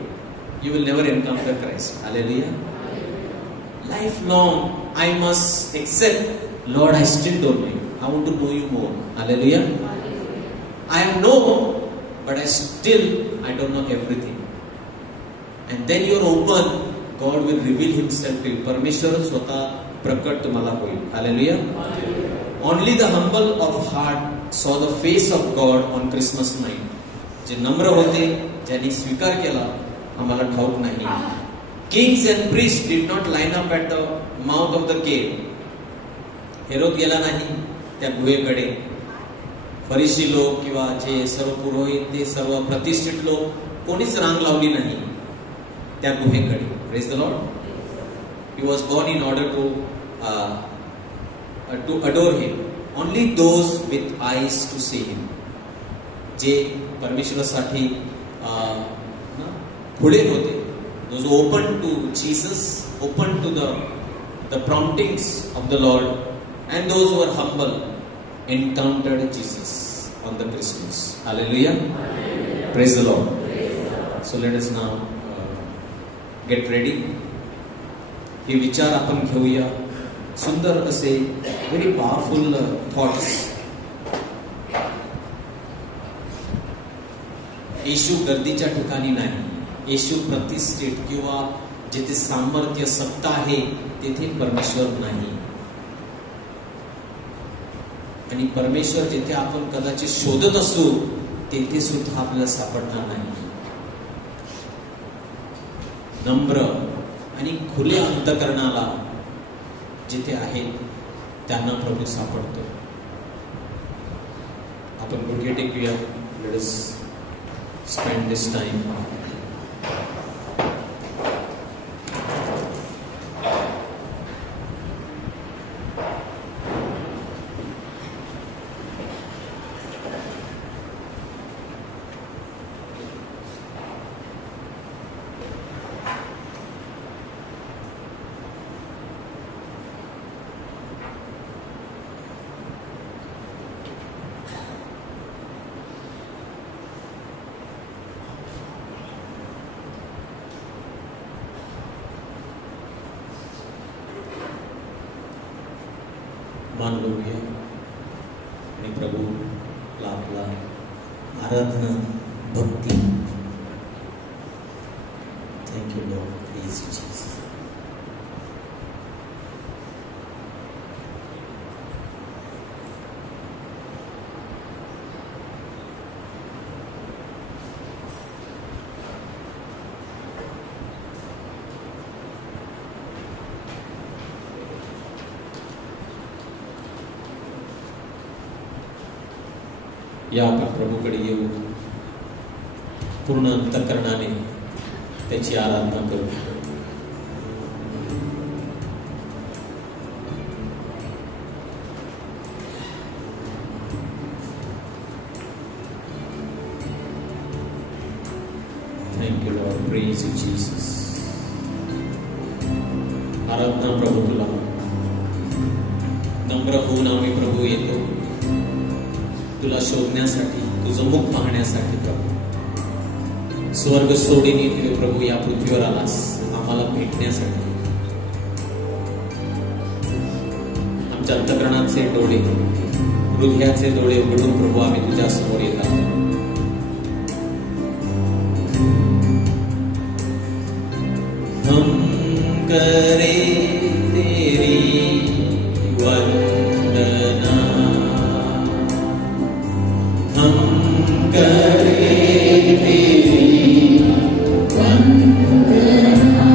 You will never encounter Christ. Hallelujah. Lifelong, I must accept, Lord, I still don't know you. I want to know you more. Hallelujah. I know, but I don't know everything. And then you're open, God will reveal Himself to you. परमेश्वर स्वतः प्रकट तुम्हाला होईल. Hallelujah. Only the humble of heart saw the face of God on Christmas night. जे नम्र होते, ज्यांनी स्वीकार केला आम्हाला ठाऊक नाही. Kings and priest did not line up at the mouth of the cave. Herod गेला नाही त्या गुहेकडे. फरीसी लोक किंवा जे सर्व पुरोहित, ते सर्व प्रतिष्ठित लोक, कोणीच रांग लावली नाही त्या गुहेकडे. Praise the Lord. He was gone in order to adore him. Only those with eyes to see him. जे परमेश्वरासाठी खुले होते, those open to Jesus, open to the promptings of the Lord, and those who are humble encountered Jesus on the Christmas. Hallelujah. Praise the Lord. So let us now get ready. हे विचार आपण घेऊया. सुंदर असे very powerful thoughts. येशू गर्दीच्या ठिकाणी नाही. येशू प्रतिष्ठित किंवा जिथे सामर्थ्य सत्ता आहे तेथे परमेश्वर नाही. आणि परमेश्वर जिथे आपण कदाचित शोधत असू तेथे सुद्धा आपल्याला सापडणार नाही. नम्र आणि खुले अंतकरणाला जिथे आहेत त्यांना प्रभू सापडतो. आपण गुडघे टेकूया. Let us spend this time. मान लोगे आणि प्रभूला आपला आराधना भक्ती. Thank you Lord. Praise you Jesus. या आपण प्रभूकडे येऊ. पूर्ण अंतःकरणाने त्याची आराधना करू. Thank you Lord. Praise you Jesus. आराधना प्रभू तुला. नम्र होऊन आम्ही प्रभू येतो तुला शोधण्यासाठी, तुझं मुख पाहण्यासाठी प्रभू. स्वर्ग सोडीने तुझे प्रभू या पृथ्वीवर आलास आम्हाला भेटण्यासाठी. आमच्या अंतःकरणाचे डोळे, हृदयाचे डोळे उघडून प्रभू आम्ही तुझ्या समोर येतात. हम करे तेरी वंदना, हम करे तेरी वंदना,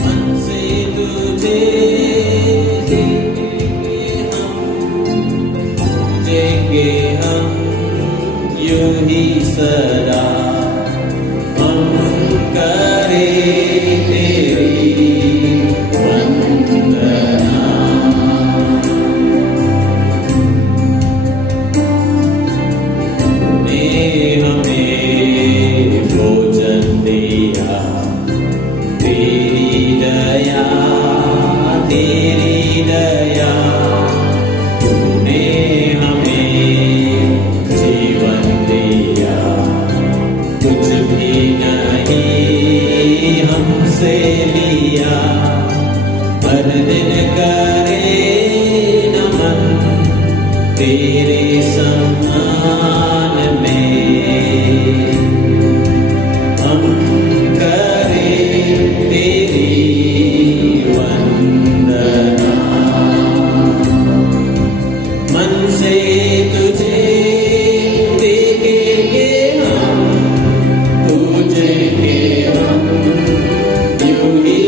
मन से तुझे पूजेंगे हम यूं ही सदा. हम करे तेरी वंदना, तूने हमें भोजन दिया, तेरी दया, तेरी दया. तूने हमें जीवन दिया, कुछ भी नहीं हमसे लिया. हर दिन करे नमन तेरे सम्मान में. हम करे तेरी वंदना, मन से तुझे देखेंगे हम, पूजेंगे हम यूं ही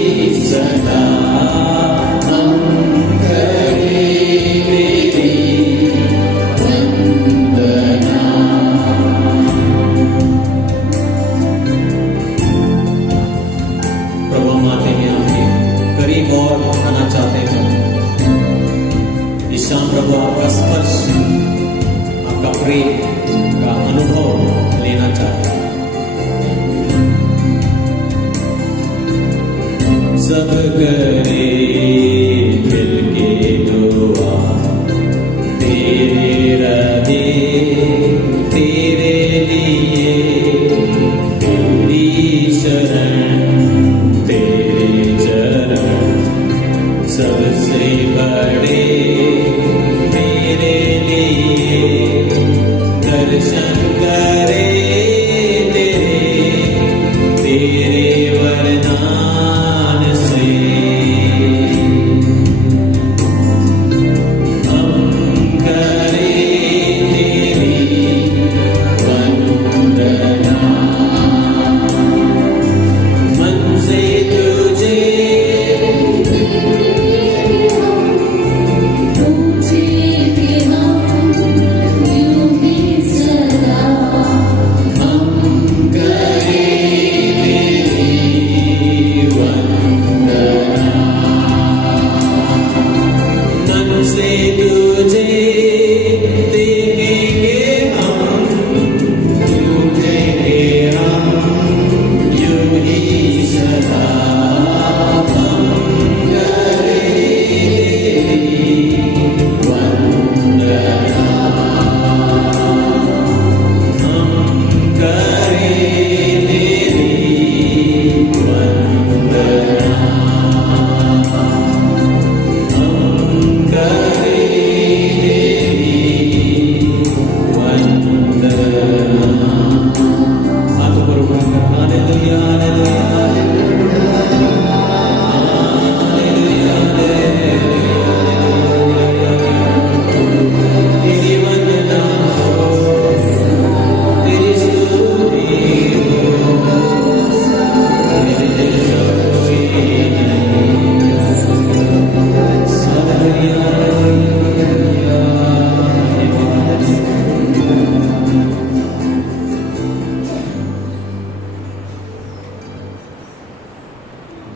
सदा. हम करे तेरी वंदना. प्रभु हम आते हैं आपके करीब और आना चाहते हैं. इस शाम प्रभु आपका स्पर्श, आपका प्रेम का अनुभव लेना चाहते हैं. सब करे दिल के दुआ, तेरे रहे तेरे लिए. तेरी शरण तेरे चरण सबसे बड़े मेरे लिए. दर्शन करे तेरे, तेरे वरदान से. हम करे तेरी वंदना, मन से तुझे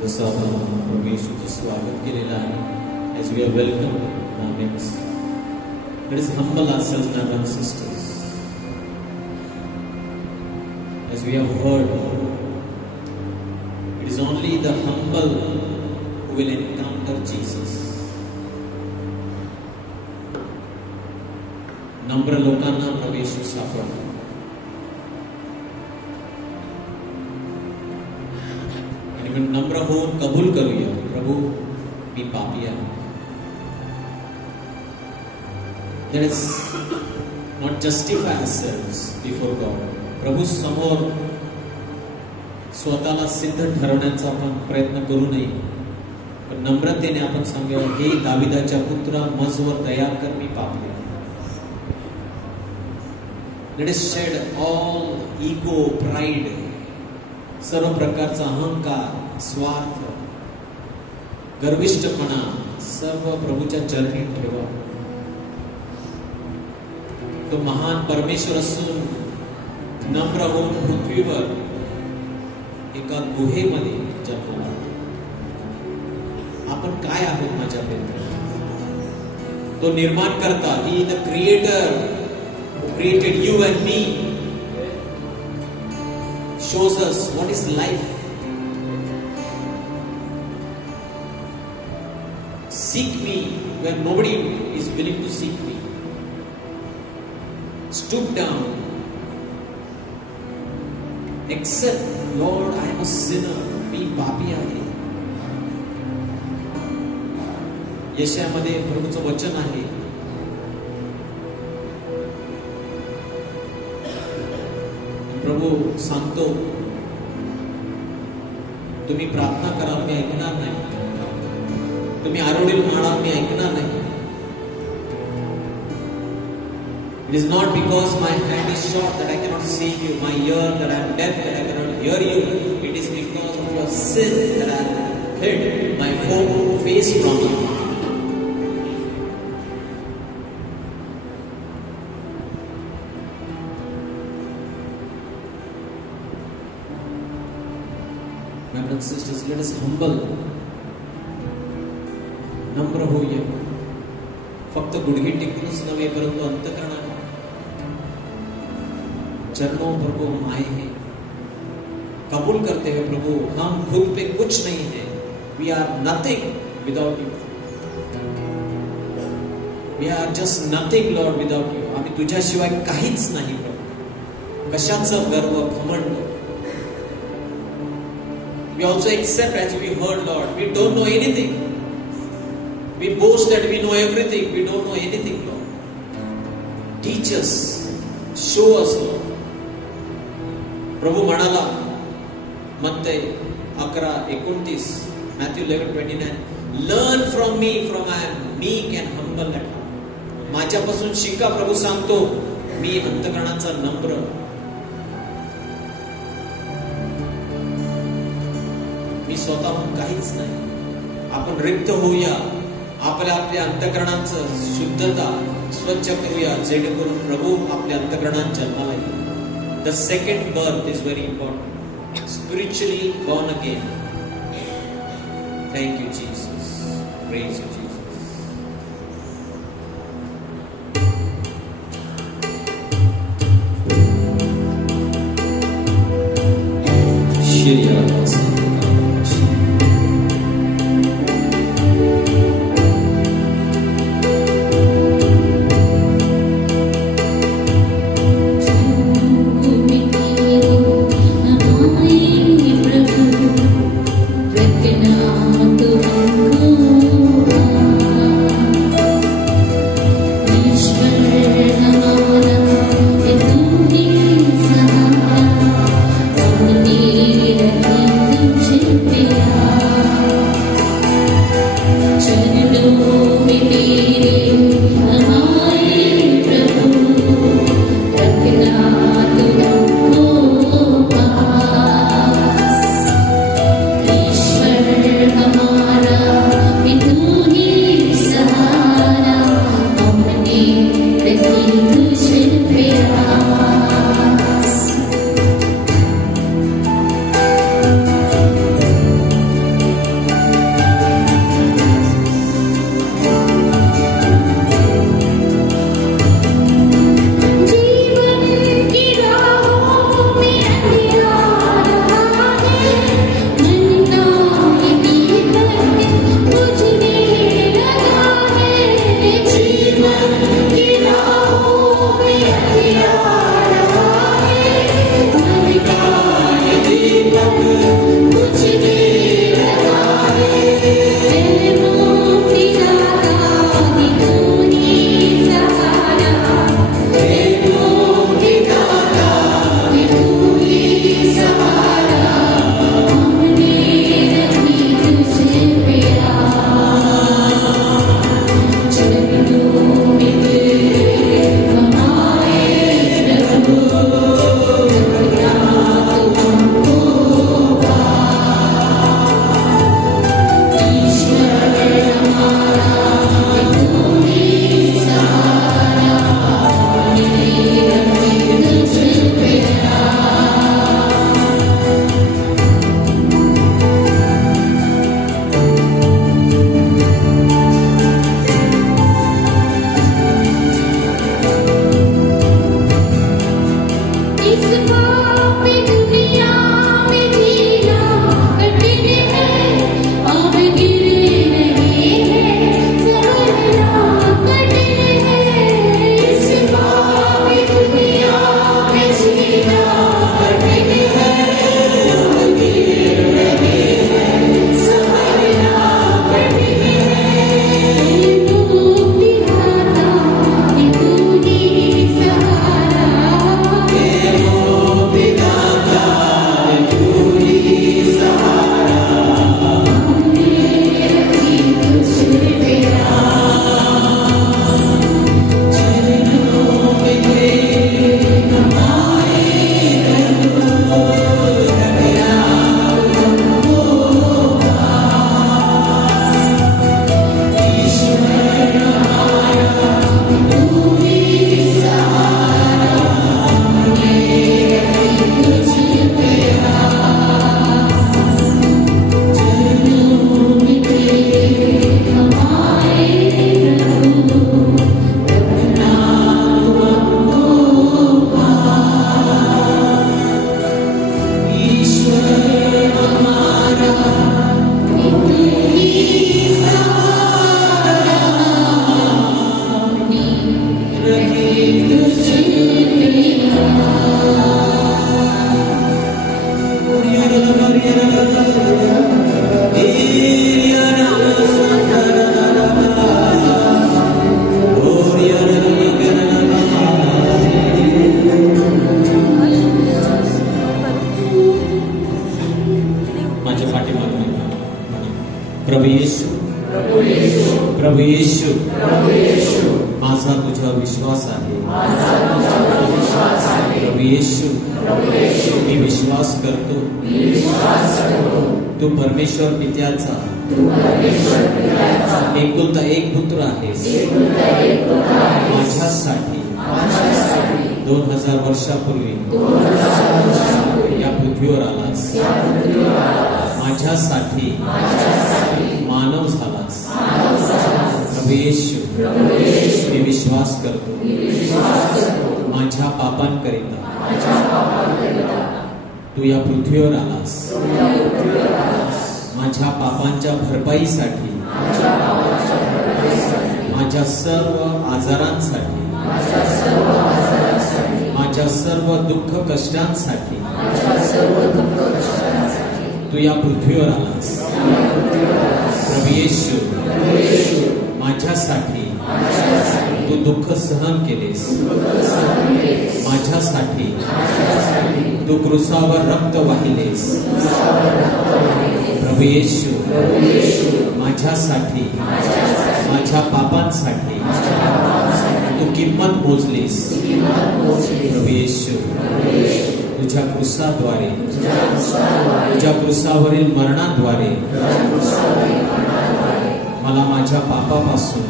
जसं आपण प्रभू येशूचं स्वागत केलेलं आहे. As we are welcomed in our midst, let us humble ourselves, brothers and sisters. As we have heard, it is only the humble who will encounter Jesus. नम्र लोकांना प्रभू येशू सापडतो. आणि नम्र होऊन कबूल करूया, प्रभू मी पापी आहे. Let us not justify ourselves before God. प्रभू समोर स्वतःला सिद्ध ठरवण्याचा आपण प्रयत्न करू नये, पण नम्रतेने आपण सांगूया, हे दाविदाच्या पुत्रा मजवर दया कर, मी पापी आहे. Let us shed all ego, pride, सर्व प्रकारचा अहंकार, स्वार्थ, गर्विष्ठपणा सर्व प्रभूच्या चरणी ठेवा. तो महान परमेश्वर असून नम्र होऊन पृथ्वीवर एका गुहेमध्ये जन्मला. आपण काय आहोत माझ्या प्रिय? तो निर्माण करता, he the creator who created you and me, shows us what is life. Seek me where nobody is willing to seek me. Stoop down. Accept, Lord, I am a sinner. मी पापी आहे. यशामध्ये प्रभूचं वचन आहे, प्रभू सांगतो, तुम्ही प्रार्थना कराल मी ऐकणार नाही, तुम्ही आरोडील माराल मी ऐकणार नाही. It is not because my hand is short that I cannot see you, my ear that I am deaf that I cannot hear you. It is because of your sin that I have hid my face from you. My brothers and sisters, let us humble, नम्र होऊया. फक्त गुडघे टेकूनच नव्हे, परंतु अंतःकरणाने चरणों प्रभु हम आए हैं, कबूल करते हैं प्रभु हम खुद पे कुछ नहीं है. We are nothing without you. We are just nothing Lord without you. आम्ही तुझ्याशिवाय काहीच नाही प्रभू. कशाचं गर्व, घमंड. We also accept, as we heard Lord, we don't know anything. We boast that we know everything. We don't know anything, Lord. Teach us. Show us, Lord. प्रभू म्हणाला, मत्ते 11:29, Matthew 11:29, Learn from me, from I am meek and humble at heart. माझ्यापासून शिका, प्रभू सांगतो, मी अंतःकरणाचा नम्र. मी स्वतःहून काहीच नाही. आपण रिक्त होऊया, आपल्या अंतःकरणाचं शुद्धता स्वच्छ करूया, जेणेकरून प्रभू आपल्या अंतःकरणात जन्माला येईल. The second birth is very important. Spiritually born again. Thank you, Jesus. Praise you, Jesus. Shri प्रभु रखना तुमको प्रभू येशू माझा तुझा विश्वास आहे. प्रभू येशू मी विश्वास करतो तू परमेश्वर पित्याचा एकुलता एक पुत्र आहेस. माझ्यासाठी 2000 वर्षापूर्वी या पृथ्वीवर आलास. माझ्यासाठी मानव झालास. प्रभू येशू मी विश्वास करतो माझ्या पापांकरिता तू या पृथ्वीवर आलास. माझ्या पापांच्या भरपाईसाठी माझ्या सर्व आजारांसाठी माझ्या सर्व दुःख कष्टांसाठी तू या पृथ्वीवर आलास. प्रभू येशू माझ्यासाठी तू दुःख सहन केलेस. माझ्यासाठी तू क्रूसावर रक्त वाहिलेस. प्रभू येशू माझ्यासाठी माझ्या पापांसाठी तू किंमत मोजलीस. प्रभू येशू तुझ्या क्रूसाद्वारे तुझ्या क्रूसावरील मरणाद्वारे मला माझ्या पापापासून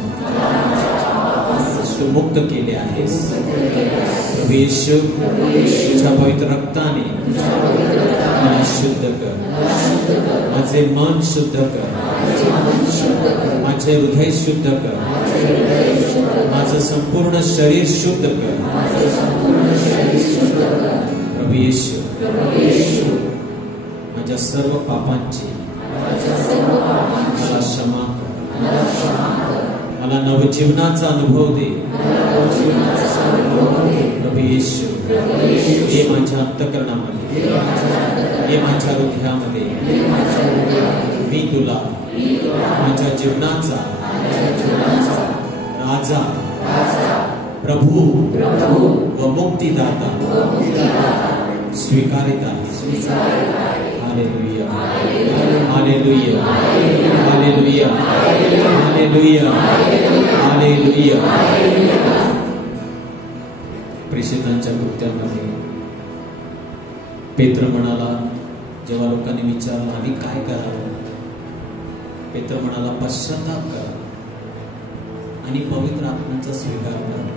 तू मुक्त केले आहेस. प्रभू येशू तुझ्या पवित्र रक्ताने मला शुद्ध कर. माझे मन शुद्ध कर. माझे हृदय शुद्ध कर. माझं संपूर्ण शरीर शुद्ध कर. प्रभू येशू माझ्या सर्व पापांची मला क्षमा कर. मला नवजीवनाचा अनुभव दे. प्रभू येशू ये माझ्या अंतःकरणामध्ये ये माझ्या हृदयामध्ये मी तुला माझ्या जीवनाचा राजा प्रभू व मुक्तिदाता स्वीकारित आहे. Hallelujah hallelujah hallelujah hallelujah hallelujah. प्रेषितांच्या कृत्यामध्ये पेत्र म्हणाला, जेव्हा लोकांनी विचारलं आम्ही काय करावं, पेत्र म्हणाला पश्चाताप करा आणि पवित्र आत्म्याचा स्वीकार करा.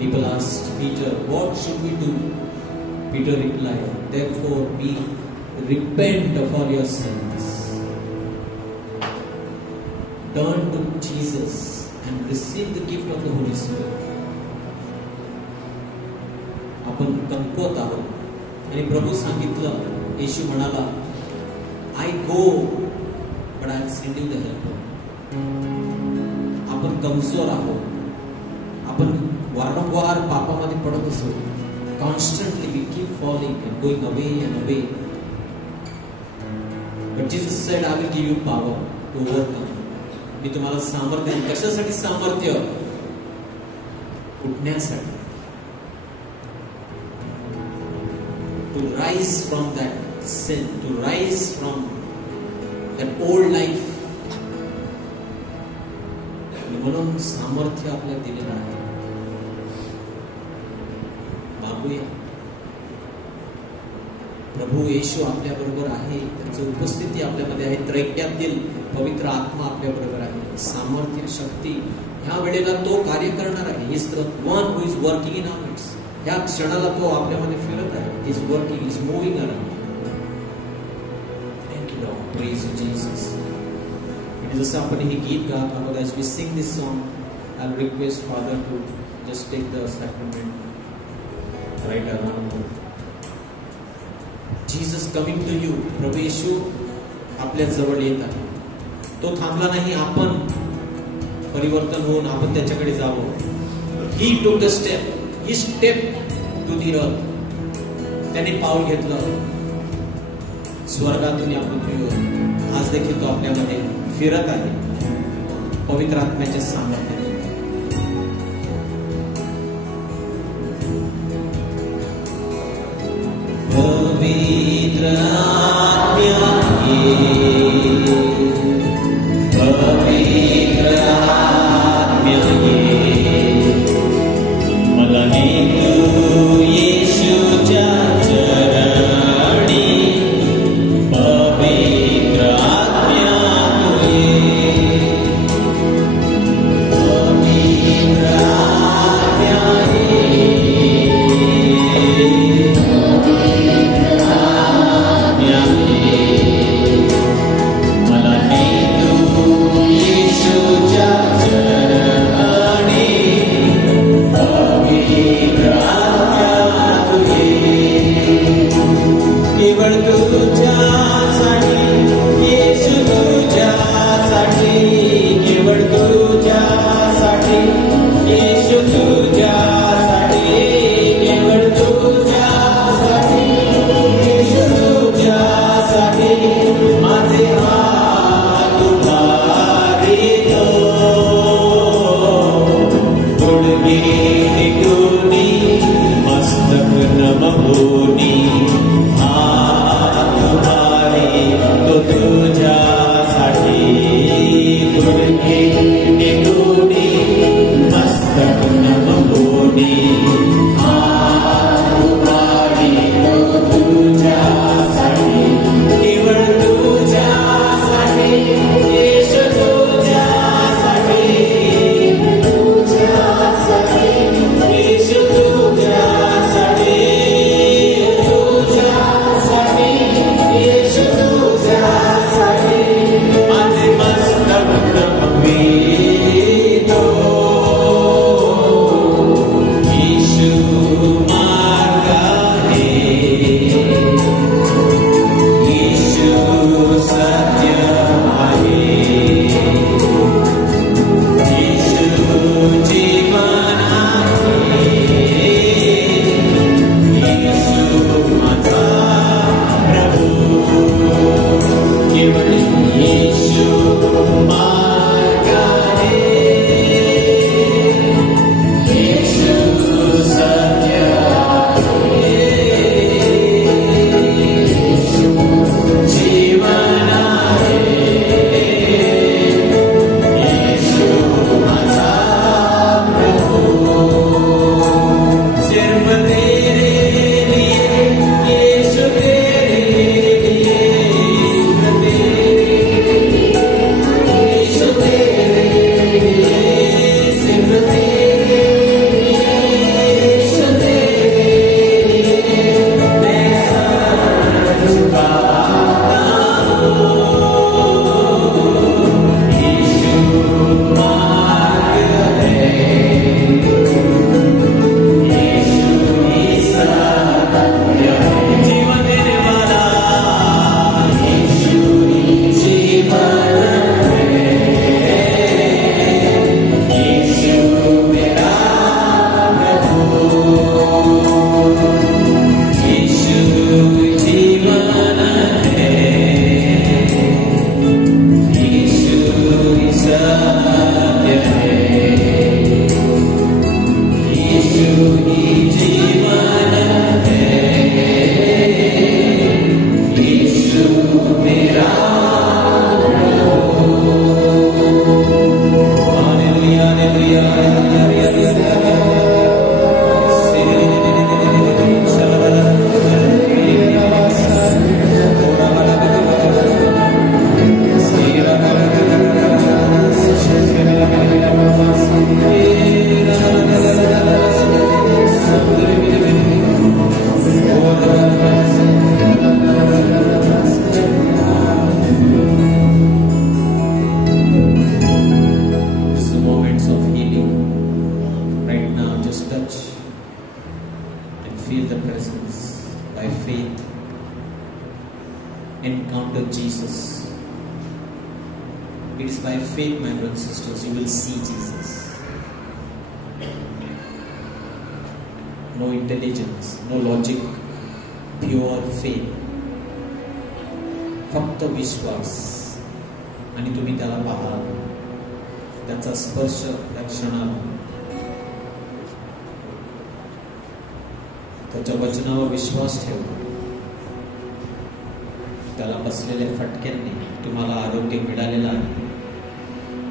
People asked Peter, what should we do? Peter replied, therefore we repent of all your sins. Turn to Jesus and receive the gift of the Holy Spirit. आपण कमकुवत आहोत आणि प्रभू सांगितलं, येशू म्हणाला, I go but I will send you the helper. आपण कमजोर आहोत. आपण वारंवार पापामध्ये पडत असतो. Constantly we keep falling and going away and away. But Jesus said I will give you power to overcome. मी तुम्हाला सामर्थ्य. कशासाठी सामर्थ्य? उठण्यासाठी. To rise from that sin, to rise from that old life. म्हणून सामर्थ्य आपल्याला दिलेलं आहे. मागूया. प्रभू येशू आपल्या बरोबर आहे. त्यांची उपस्थिती आपल्यामध्ये आहे. त्रैक्यातील पवित्र आत्मा आपल्या बरोबर आहे. सामर्थ्य, शक्ती ह्या वेळेला तो कार्य करणार आहे. Is the one who is working in our midst. ह्या क्षणाला तो आपल्यामध्ये फिरत आहे. Is working, is moving around. Thank you Lord. Praise you Jesus. जसं आपण हे गीत गात आहोत, as we sing this song, I'll request Father to just take the sacrament right around. Jesus coming to you. प्रभू येशू आपल्या जवळ येत आहे. तो थांबला नाही. आपण परिवर्तन होऊन आपण त्याच्याकडे जावं. He took the step, he step to the earth. त्याने पाऊल घेतलं स्वर्गातून या पृथ्वीवर. आज देखील तो आपल्यामध्ये फिरत आहे पवित्र आत्म्याच्या सामर्थ्याने. पवित्र आत्म्या ये, पवित्र आत्म्या ये, मला नेतो येशूच्या चरणी. पवित्र आत्म्या तू ये, पवित्र आत्म्या ये, मला नेतो येशूच्या चरणी. पवित्र आत्म्या तू ये, केवळ तुझ्यासाठी येशू, तुझ्यासाठी, केवळ तुझ्यासाठी येशू, तुझ्यासाठी, केवळ तुझ्यासाठी येशू, तुझ्यासाठी माझे हात उभारितो. गुडघे टेकूनी, मस्तक नमवूनी, हात उभारितो तुझ्यासाठी. गुडघे टेकूनी, मस्तक नमवूनी, हात उभारितो तुझ्यासाठी. केवळ तुझ्यासाठी येशू, तुझ्यासाठी, तुझ्यासाठी येशू, तुझ्यासाठी, तुझ्यासाठी येशू, तुझ्यासाठी माझे मस्तक नमवितो. येशू मार्ग आहे, येशू सत्य आहे, येशू जीवन आहे, येशू माझा प्रभू. केवळ येशू मार्ग आहे, येशू सत्य आहे, येशू जीवन आहे, येशू माझा प्रभू. सिर्फ तेरे लिए येशू, तेरे लिए, सिर्फ तेरे लिए येशू, तेरे लिए, सिर्फ तेरे लिए येशू, तेरे लिए मैं सर झुकाता हूँ. येशू मार्ग है, येशू ही सत्य है. जीवन देने वाला येशू ही जीवन है. येशू मेरा प्रभु, येशू जीवन है, येशू ही सत्य है, येशू ही जीवन है, येशू मेरा hallelujah, hallelujah, This is moments of healing. Right now, just touch and feel the presence by faith. Encounter Jesus. It it is by faith, my brothers and sisters, you will see Jesus. No intelligence, no logic, pure faith. फक्त विश्वास आणि तुम्ही त्याला पाहाल, त्याचा स्पर्श त्या क्षणाला, त्याच्या वचनावर विश्वास ठेवा. त्याला बसलेल्या फटक्यांनी तुम्हाला आरोग्य मिळालेलं आहे.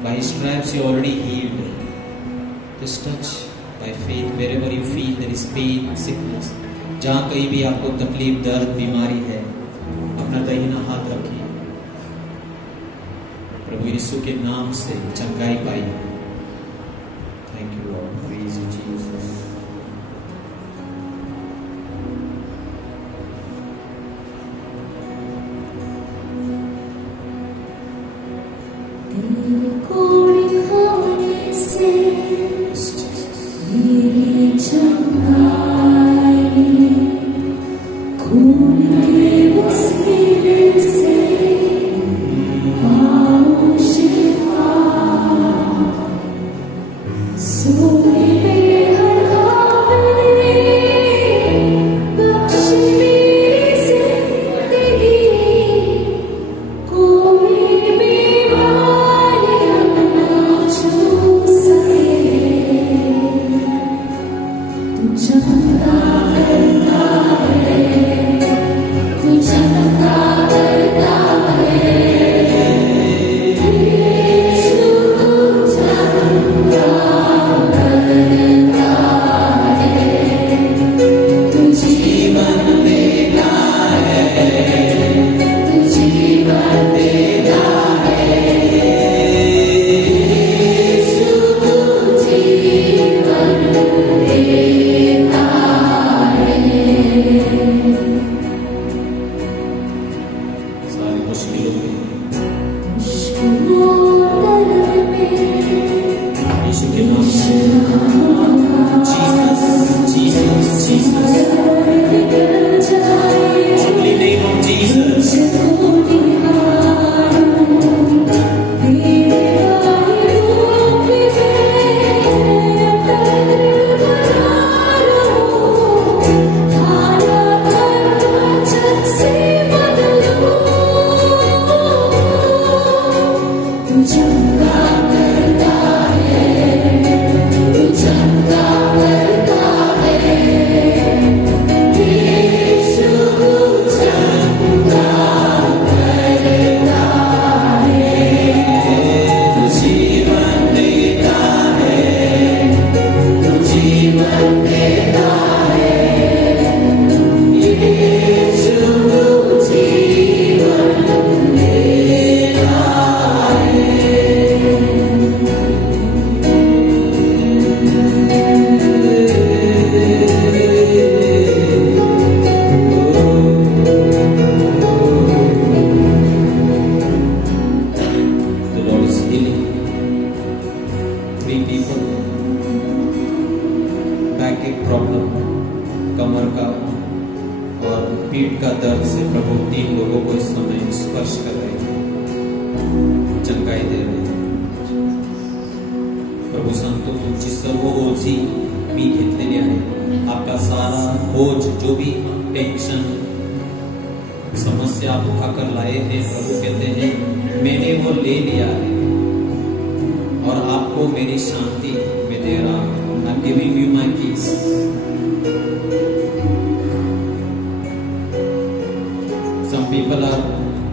By His stripes you already healed. Just touch by faith wherever you feel there is pain, sickness. जहाँ कहीं भी आपको तकलीफ, दर्द, बीमारी है, अपना दाहिना हाथ रखिए. प्रभु यीशु के नाम से चंगाई पाई. Thank you Lord, praise you Jesus. तेरे कोड़े खाने से मेरी चंगाई, खून के उस मेरे से आओ शिफा. सोने में हड़कावे बख्श मेरी जिंदगी, कोई बीमारी ना छू सके. तू चमका करता है, तू चमका करता है. यीशु तू चमका करता है. तू जीवन देता है, तू जीवन देता है. यीशु तू जीवन देता है. सारी मुश्किलों में मुश्किलों दर्द में यीशु के नाम से Jesus, Jesus, Jesus. निकल जाए. Holy name of Jesus. चमका करता है, तू चमका करता है. यीशु चमका करता है. तू जीवन देता है, तू जीवन देता है. यीशु जीवन देता है. The Lord is healing 3 people. Back problem, कमर का और पीठ का दर्द से प्रभु 3 लोगों को इस समय स्पर्श कर रहे हैं, चंगाई दे रहे हैं. प्रभु सांगतो तुमची सर्व ओझी मी घेतलेली आहे. आपका सारा बोझ, जो भी टेंशन, समस्या आप उठाकर लाए हैं, प्रभु कहते हैं मैंने वो ले लिया है और आपको मेरी शांति मैं दे रहा हूं. I'm giving you my peace. Some people are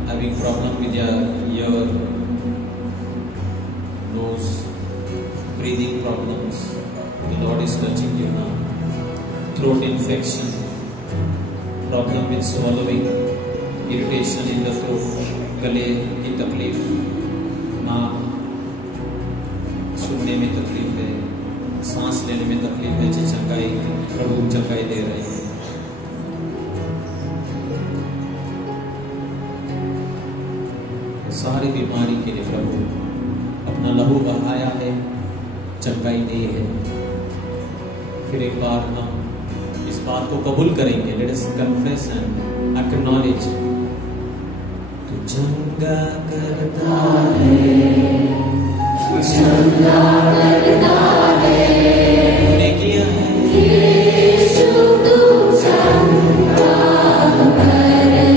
having problem with their ear, nose, breathing problems. The Lord is touching you now. Throat infection, problem with swallowing, irritation in the throat, गले की तकलीफ, नाक सुनने में तकलीफ है, सांस लेने में तकलीफ है, चंगाई प्रभु चंगाई दे रहे हैं. सारी बीमारी के लिए प्रभु अपना लहू बहाया है, चंगाई दी है. फिर एक बार हम इस बात को कबूल करेंगे. Let us confess and acknowledge. तू चंगा करता है, चंगा करता है, तूने किया है यीशु तू चंगा करता है,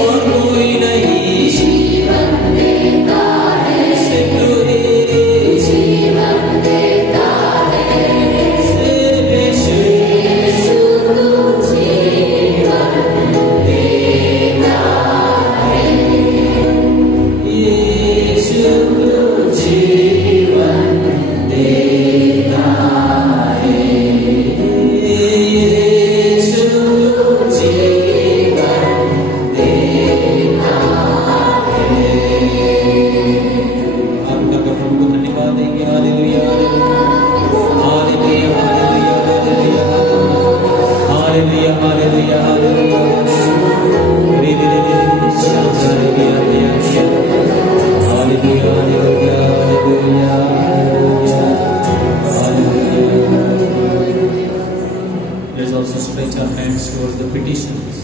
और कोई नहीं जीवन देता है, सिर्फ तू ही जीवन देता है, सिर्फ यीशु यीशु तू जीवन देता है, यीशु तू जीवन देता है, यीशु जीवन देता है। आपका प्रभु को धन्यवाद देंगे। Hallelujah hallelujah hallelujah hallelujah hallelujah hallelujah hallelujah ray ray ray Shanti ray ray hallelujah hallelujah hallelujah Let's also stretch our hands towards the petitions.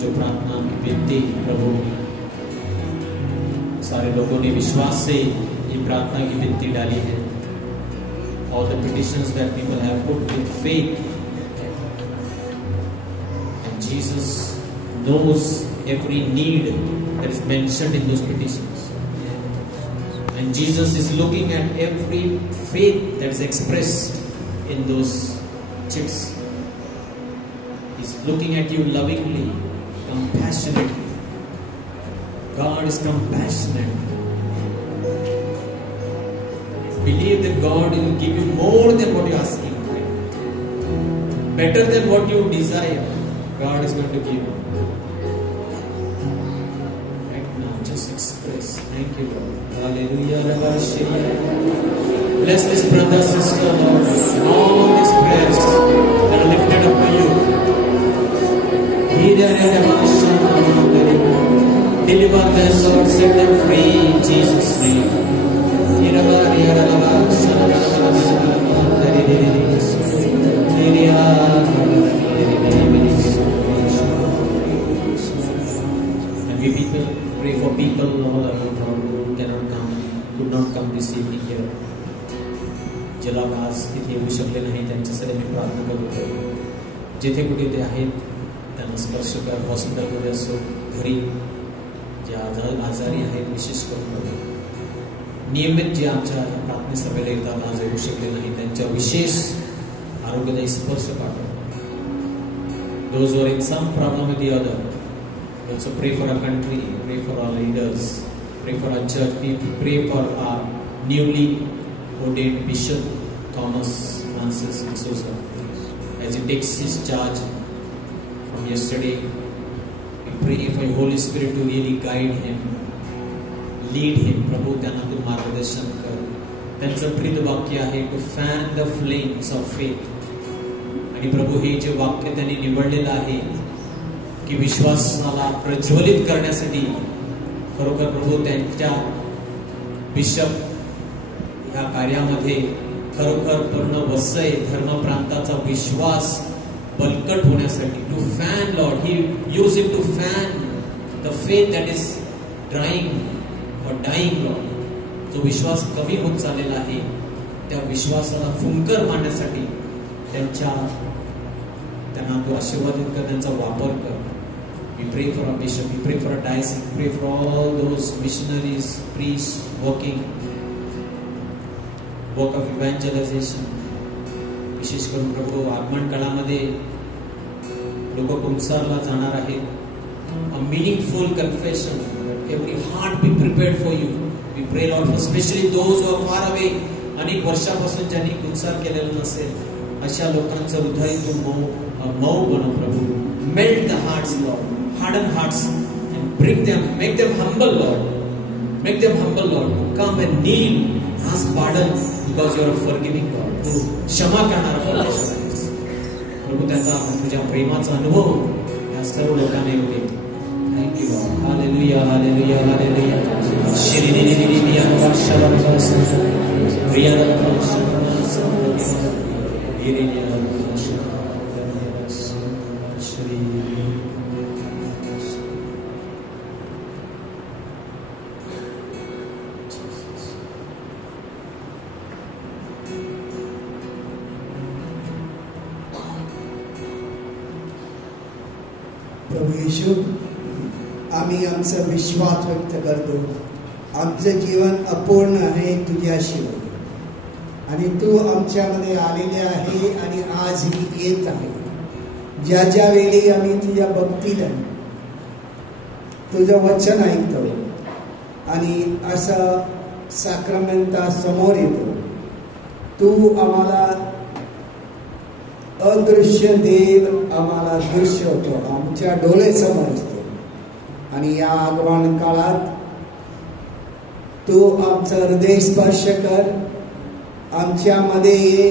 जो प्रार्थना की विनती प्रभु सारे लोगों ने विश्वास से ये प्रार्थना की विनती डाली है. All the petitions that people have put with faith, and Jesus knows every need that is mentioned in those petitions. And Jesus is looking at every faith that is expressed in those chits. He's looking at you lovingly, compassionately. God is compassionate. Believe that God will give you more than what you're asking. Better than what you desire. God is going to give you. Right now, just express. Thank you, Lord. Hallelujah. Bless this brother, sister, Lord. All these prayers that are lifted up to you. Deliver them, Lord. Set them free in Jesus' name. And we people pray for people all around who cannot come, could not come this evening here. ज्याला आज तिथे येऊ शकले नाही त्यांच्यासाठी मी प्रार्थना करतो. जिथे कुठे ते आहेत त्यांना स्पर्श कर. हॉस्पिटलमध्ये असो, घरी जे आजारी आहेत विशेष करून नियमित जे आमच्या प्रार्थना सभेला येतात आज येऊ शकले नाही त्यांच्या विशेष आरोग्यदायी स्पर्श पाठवा. Those who are in some problem with the other, also pray for our country, pray for our leaders, pray for our church, pray for our newly ordained Bishop Thomas Francis D'Souza as he takes his charge from yesterday. We pray for your Holy Spirit to really guide him, lead him. प्रभु त्यांना तू मार्गदर्शन कर. त्यांचं प्रिय वाक्य आहे to fan the flames of faith. आणि प्रभु हे जे वाक्य त्यांनी निवडलेलं आहे की विश्वासाला प्रज्वलित करण्यासाठी खरोखर प्रभु त्यांच्या बिशप या कार्यामध्ये खरोखर पूर्ण वसई धर्म प्रांताचा विश्वास बलकट होण्यासाठी to fan Lord he use it to fan the faith that is drying or dying Lord. जो विश्वास कमी होत चाललेला आहे त्या विश्वासाला फुंकर मारण्यासाठी त्यांना तो आशीर्वादित कर, त्यांचा वापर कर. We pray for our bishop, we pray for our diocese, we pray for all those missionaries, priests working work of evangelization. विशेष करून प्रभू आगमन काळामध्ये लोक कुंसारला जाणार आहेत. A meaningful confession, every heart be prepared for you. We pray Lord for especially those who are far away. अनेक वर्षापासून ज्यांनी कुंसार केलेलं नसेल अशा लोकांचं हृदय तू मऊ बनव प्रभू. Melt the hearts, Lord. Harden hearts and bring them, make them humble, Lord. Make them humble, Lord. Come and kneel, ask pardon because you are a forgiving God. तू क्षमा करणारा परमेश्वर आहेस. प्रभू त्याचा तुझ्या प्रेमाचा अनुभव या सर्व लोकांना येऊ दे. Thank you, Lord. Hallelujah, hallelujah, hallelujah. Shri Dini Dini Dini Anvashara Vasana. Riyana Vasana. Iriniya Vasana. Shri प्रभू येशू, आम्ही आमचा विश्वास व्यक्त करतो. आमचं जीवन अपूर्ण आहे तुझ्याशिवाय, आणि तू आमच्यामध्ये आलेले आहे आणि आजही येत आहे. ज्या ज्या वेळी आम्ही तुझ्या भक्तीला तुझं वचन ऐकतो आणि असं साक्रमेंटा समोर येतो, तू आम्हाला अदृश्य देव आम्हाला दृश्य होतो, आमच्या डोळ्यासमोर असतो. आणि या आगमन काळात तू आमचं हृदय स्पर्श कर, आमच्यामध्ये ये.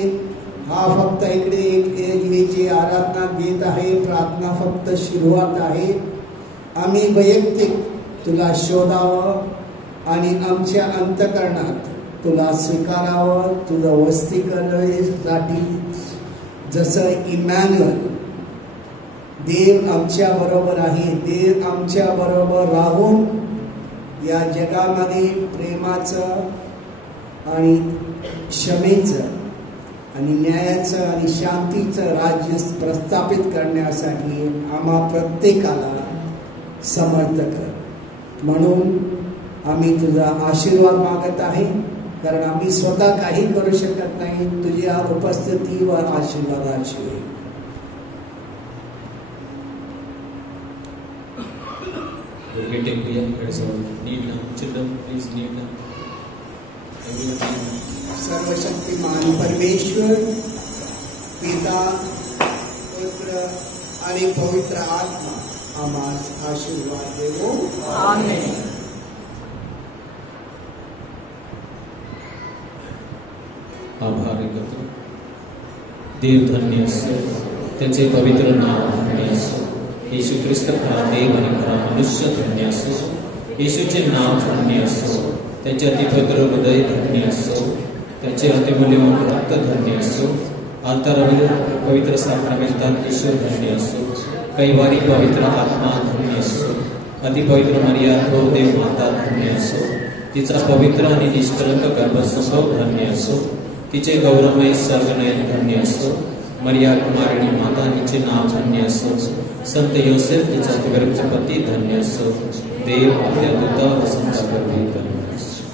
हा फक्त इकडे जी आराधना गीत आहे, प्रार्थना फक्त सुरुवात आहे. आम्ही वैयक्तिक तुला शोधावं आणि आमच्या अंतःकरणात तुला स्वीकारावं, तुझं वस्ती करण्यासाठी. जसं इमॅन्युअल, देव आमच्या बरोबर आहे, देव आमच्या बरोबर राहून या जगामध्ये प्रेमाचं आणि क्षमेचं आणि न्यायाचं आणि शांतीचं राज्य प्रस्थापित करण्यासाठी आम्हा प्रत्येकाला समर्थ कर. म्हणून आम्ही तुझा आशीर्वाद मागत आहे, कारण आम्ही स्वतः काही करू शकत नाही, तुझ्या उपस्थितीवर आशीर्वादाशिवाय. सर्वशक्तिमान परमेश्वर पिता, पुत्र आणि पवित्र आत्मा आम्हाला आशीर्वाद देवो. आमेन. आभार करतो. देव धन्य असो, त्याचे पवित्र नाव धन्य असो. येशू ख्रिस्त खरा देव आणि खरा मनुष्य धन्य असो. येशूचे नाव धन्य असो, त्याचे अतिपवित्र हृदय धन्य असो, त्याचे अतिमूल्यवान रक्त धन्य असो. आंतरविध पवित्र साक्रामेंटात येशू धन्य असो. कैवारी पवित्र आत्मा धन्य असो. अतिपवित्र मर्या थोर देव माता धन्य असो. तिचा पवित्र आणि निष्कलंक गर्भसंभव धन्य असो. तिचे गौरवमय सर्गनयन धन्य असो. मर्या कुमारिणी माता हिचे नाव धन्य असो. संत योसेफ तिचा गर्भचा पती धन्य असो. देव आपल्या दूतावर संताप धन्य असो.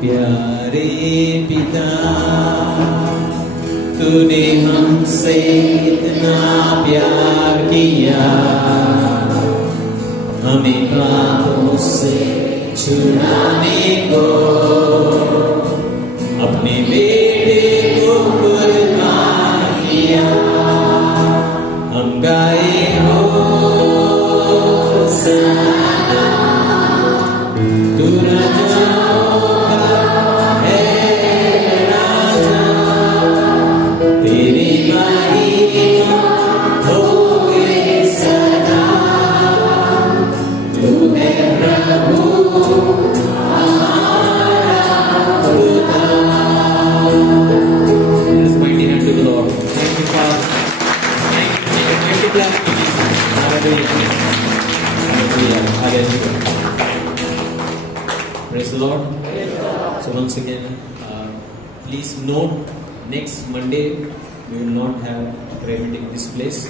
प्यारे पिता, तूने हमसे इतना प्यार किया, हमें पापों से छुड़ाने को अपने बेटे को कुर्बान किया. हम गाए हो सदा तू राजा Praise the Lord. So once again, please note, next Monday we will not have prayer meeting in this place,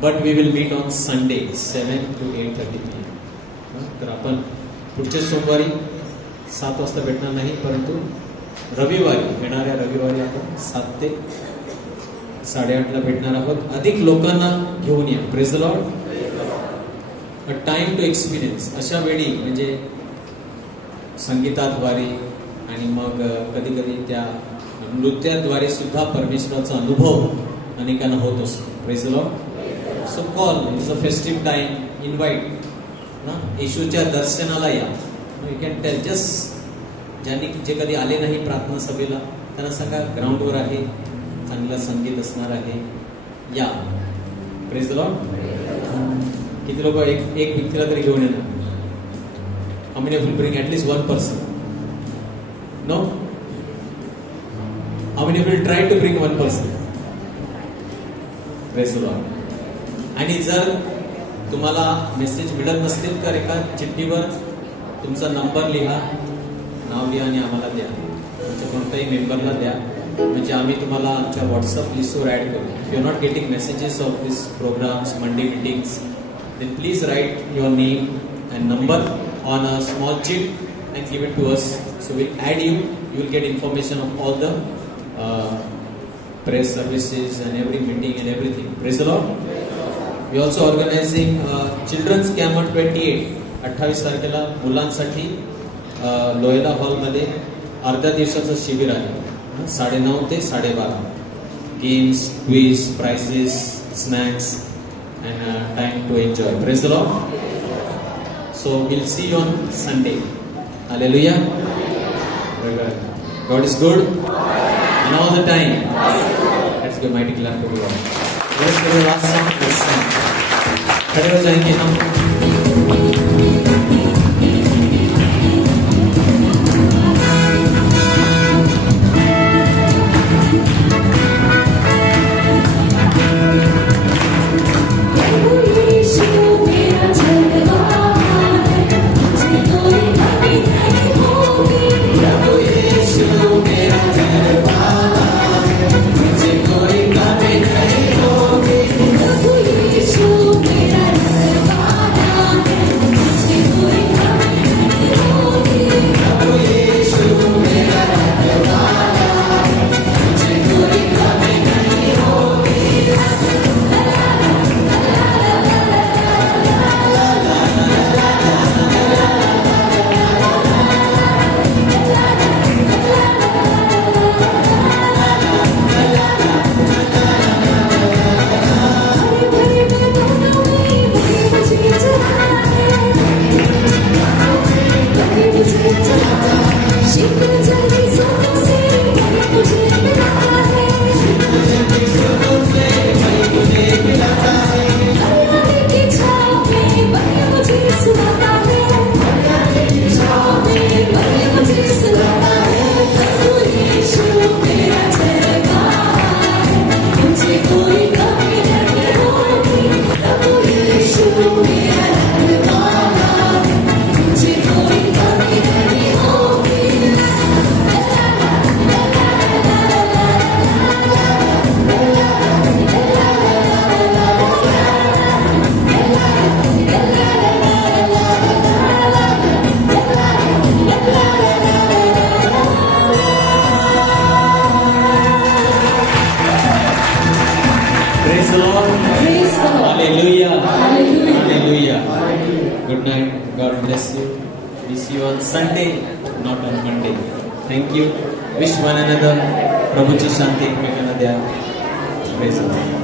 but we will meet on Sunday 7 to 8:30 p.m. तर आपण पुढच्या सोमवारी 7 वाजता भेटणार नाही, परंतु रविवारी, येणाऱ्या रविवारी आपण 7 ते 8:30 भेटणार आहोत. अधिक लोकांना घेऊन या. Praise the Lord. A time to experience. अशा वेळी म्हणजे संगीताद्वारे आणि मग कधी कधी त्या नृत्याद्वारे सुद्धा परमेश्वराचा अनुभव अनेकांना होत असतो. Praise the Lord. So call, it's a festive time. Invite ना, येशूच्या दर्शनाला या. यू कॅन टेल जस्ट, ज्यांनी जे कधी आले नाही प्रार्थना सभेला त्यांना सांगा ग्राउंडवर आहे, चांगलं संगीत असणार आहे, या. Praise the Lord. किती लोक एक व्यक्तीला तरी घेऊन येणार? How many will bring at least one person? No? How many will try to bring one person? Praise the Lord. आणि जर तुम्हाला मेसेज मिळत नसतील तर एका चिठ्ठीवर तुमचा नंबर लिहा, नाव लिहा आणि आम्हाला द्या. तुमच्या कोणत्याही मेंबरला द्या, म्हणजे आम्ही तुम्हाला आमच्या व्हॉट्सअप लिस्टवर ॲड करू. If you are not getting messages of this programs, Monday meetings, then please write your name and number on a small sheet and give it to us. So we'll add you. You will get information of all the prayer services and every meeting and everything. Praise the Lord. We also organizing children's camp on 28 तारखेला मुलांसाठी Loyola हॉलमध्ये अर्ध्या दिवसाचं शिबिर आहे. 9:30 ते 12:30. Games, quiz, prizes, snacks and time to enjoy. Praise the Lord. So we'll see you on Sunday. Hallelujah. God is good and all the time. Let's give mighty clap to God. Let's go to the last song. Let's sing. खड़े हो जाएंगे हम. Good night. God bless you. We see you on Sunday, not on Monday. Thank you. Wish one another. प्रभूची शांती एकमेकांना द्या. Praise the Lord.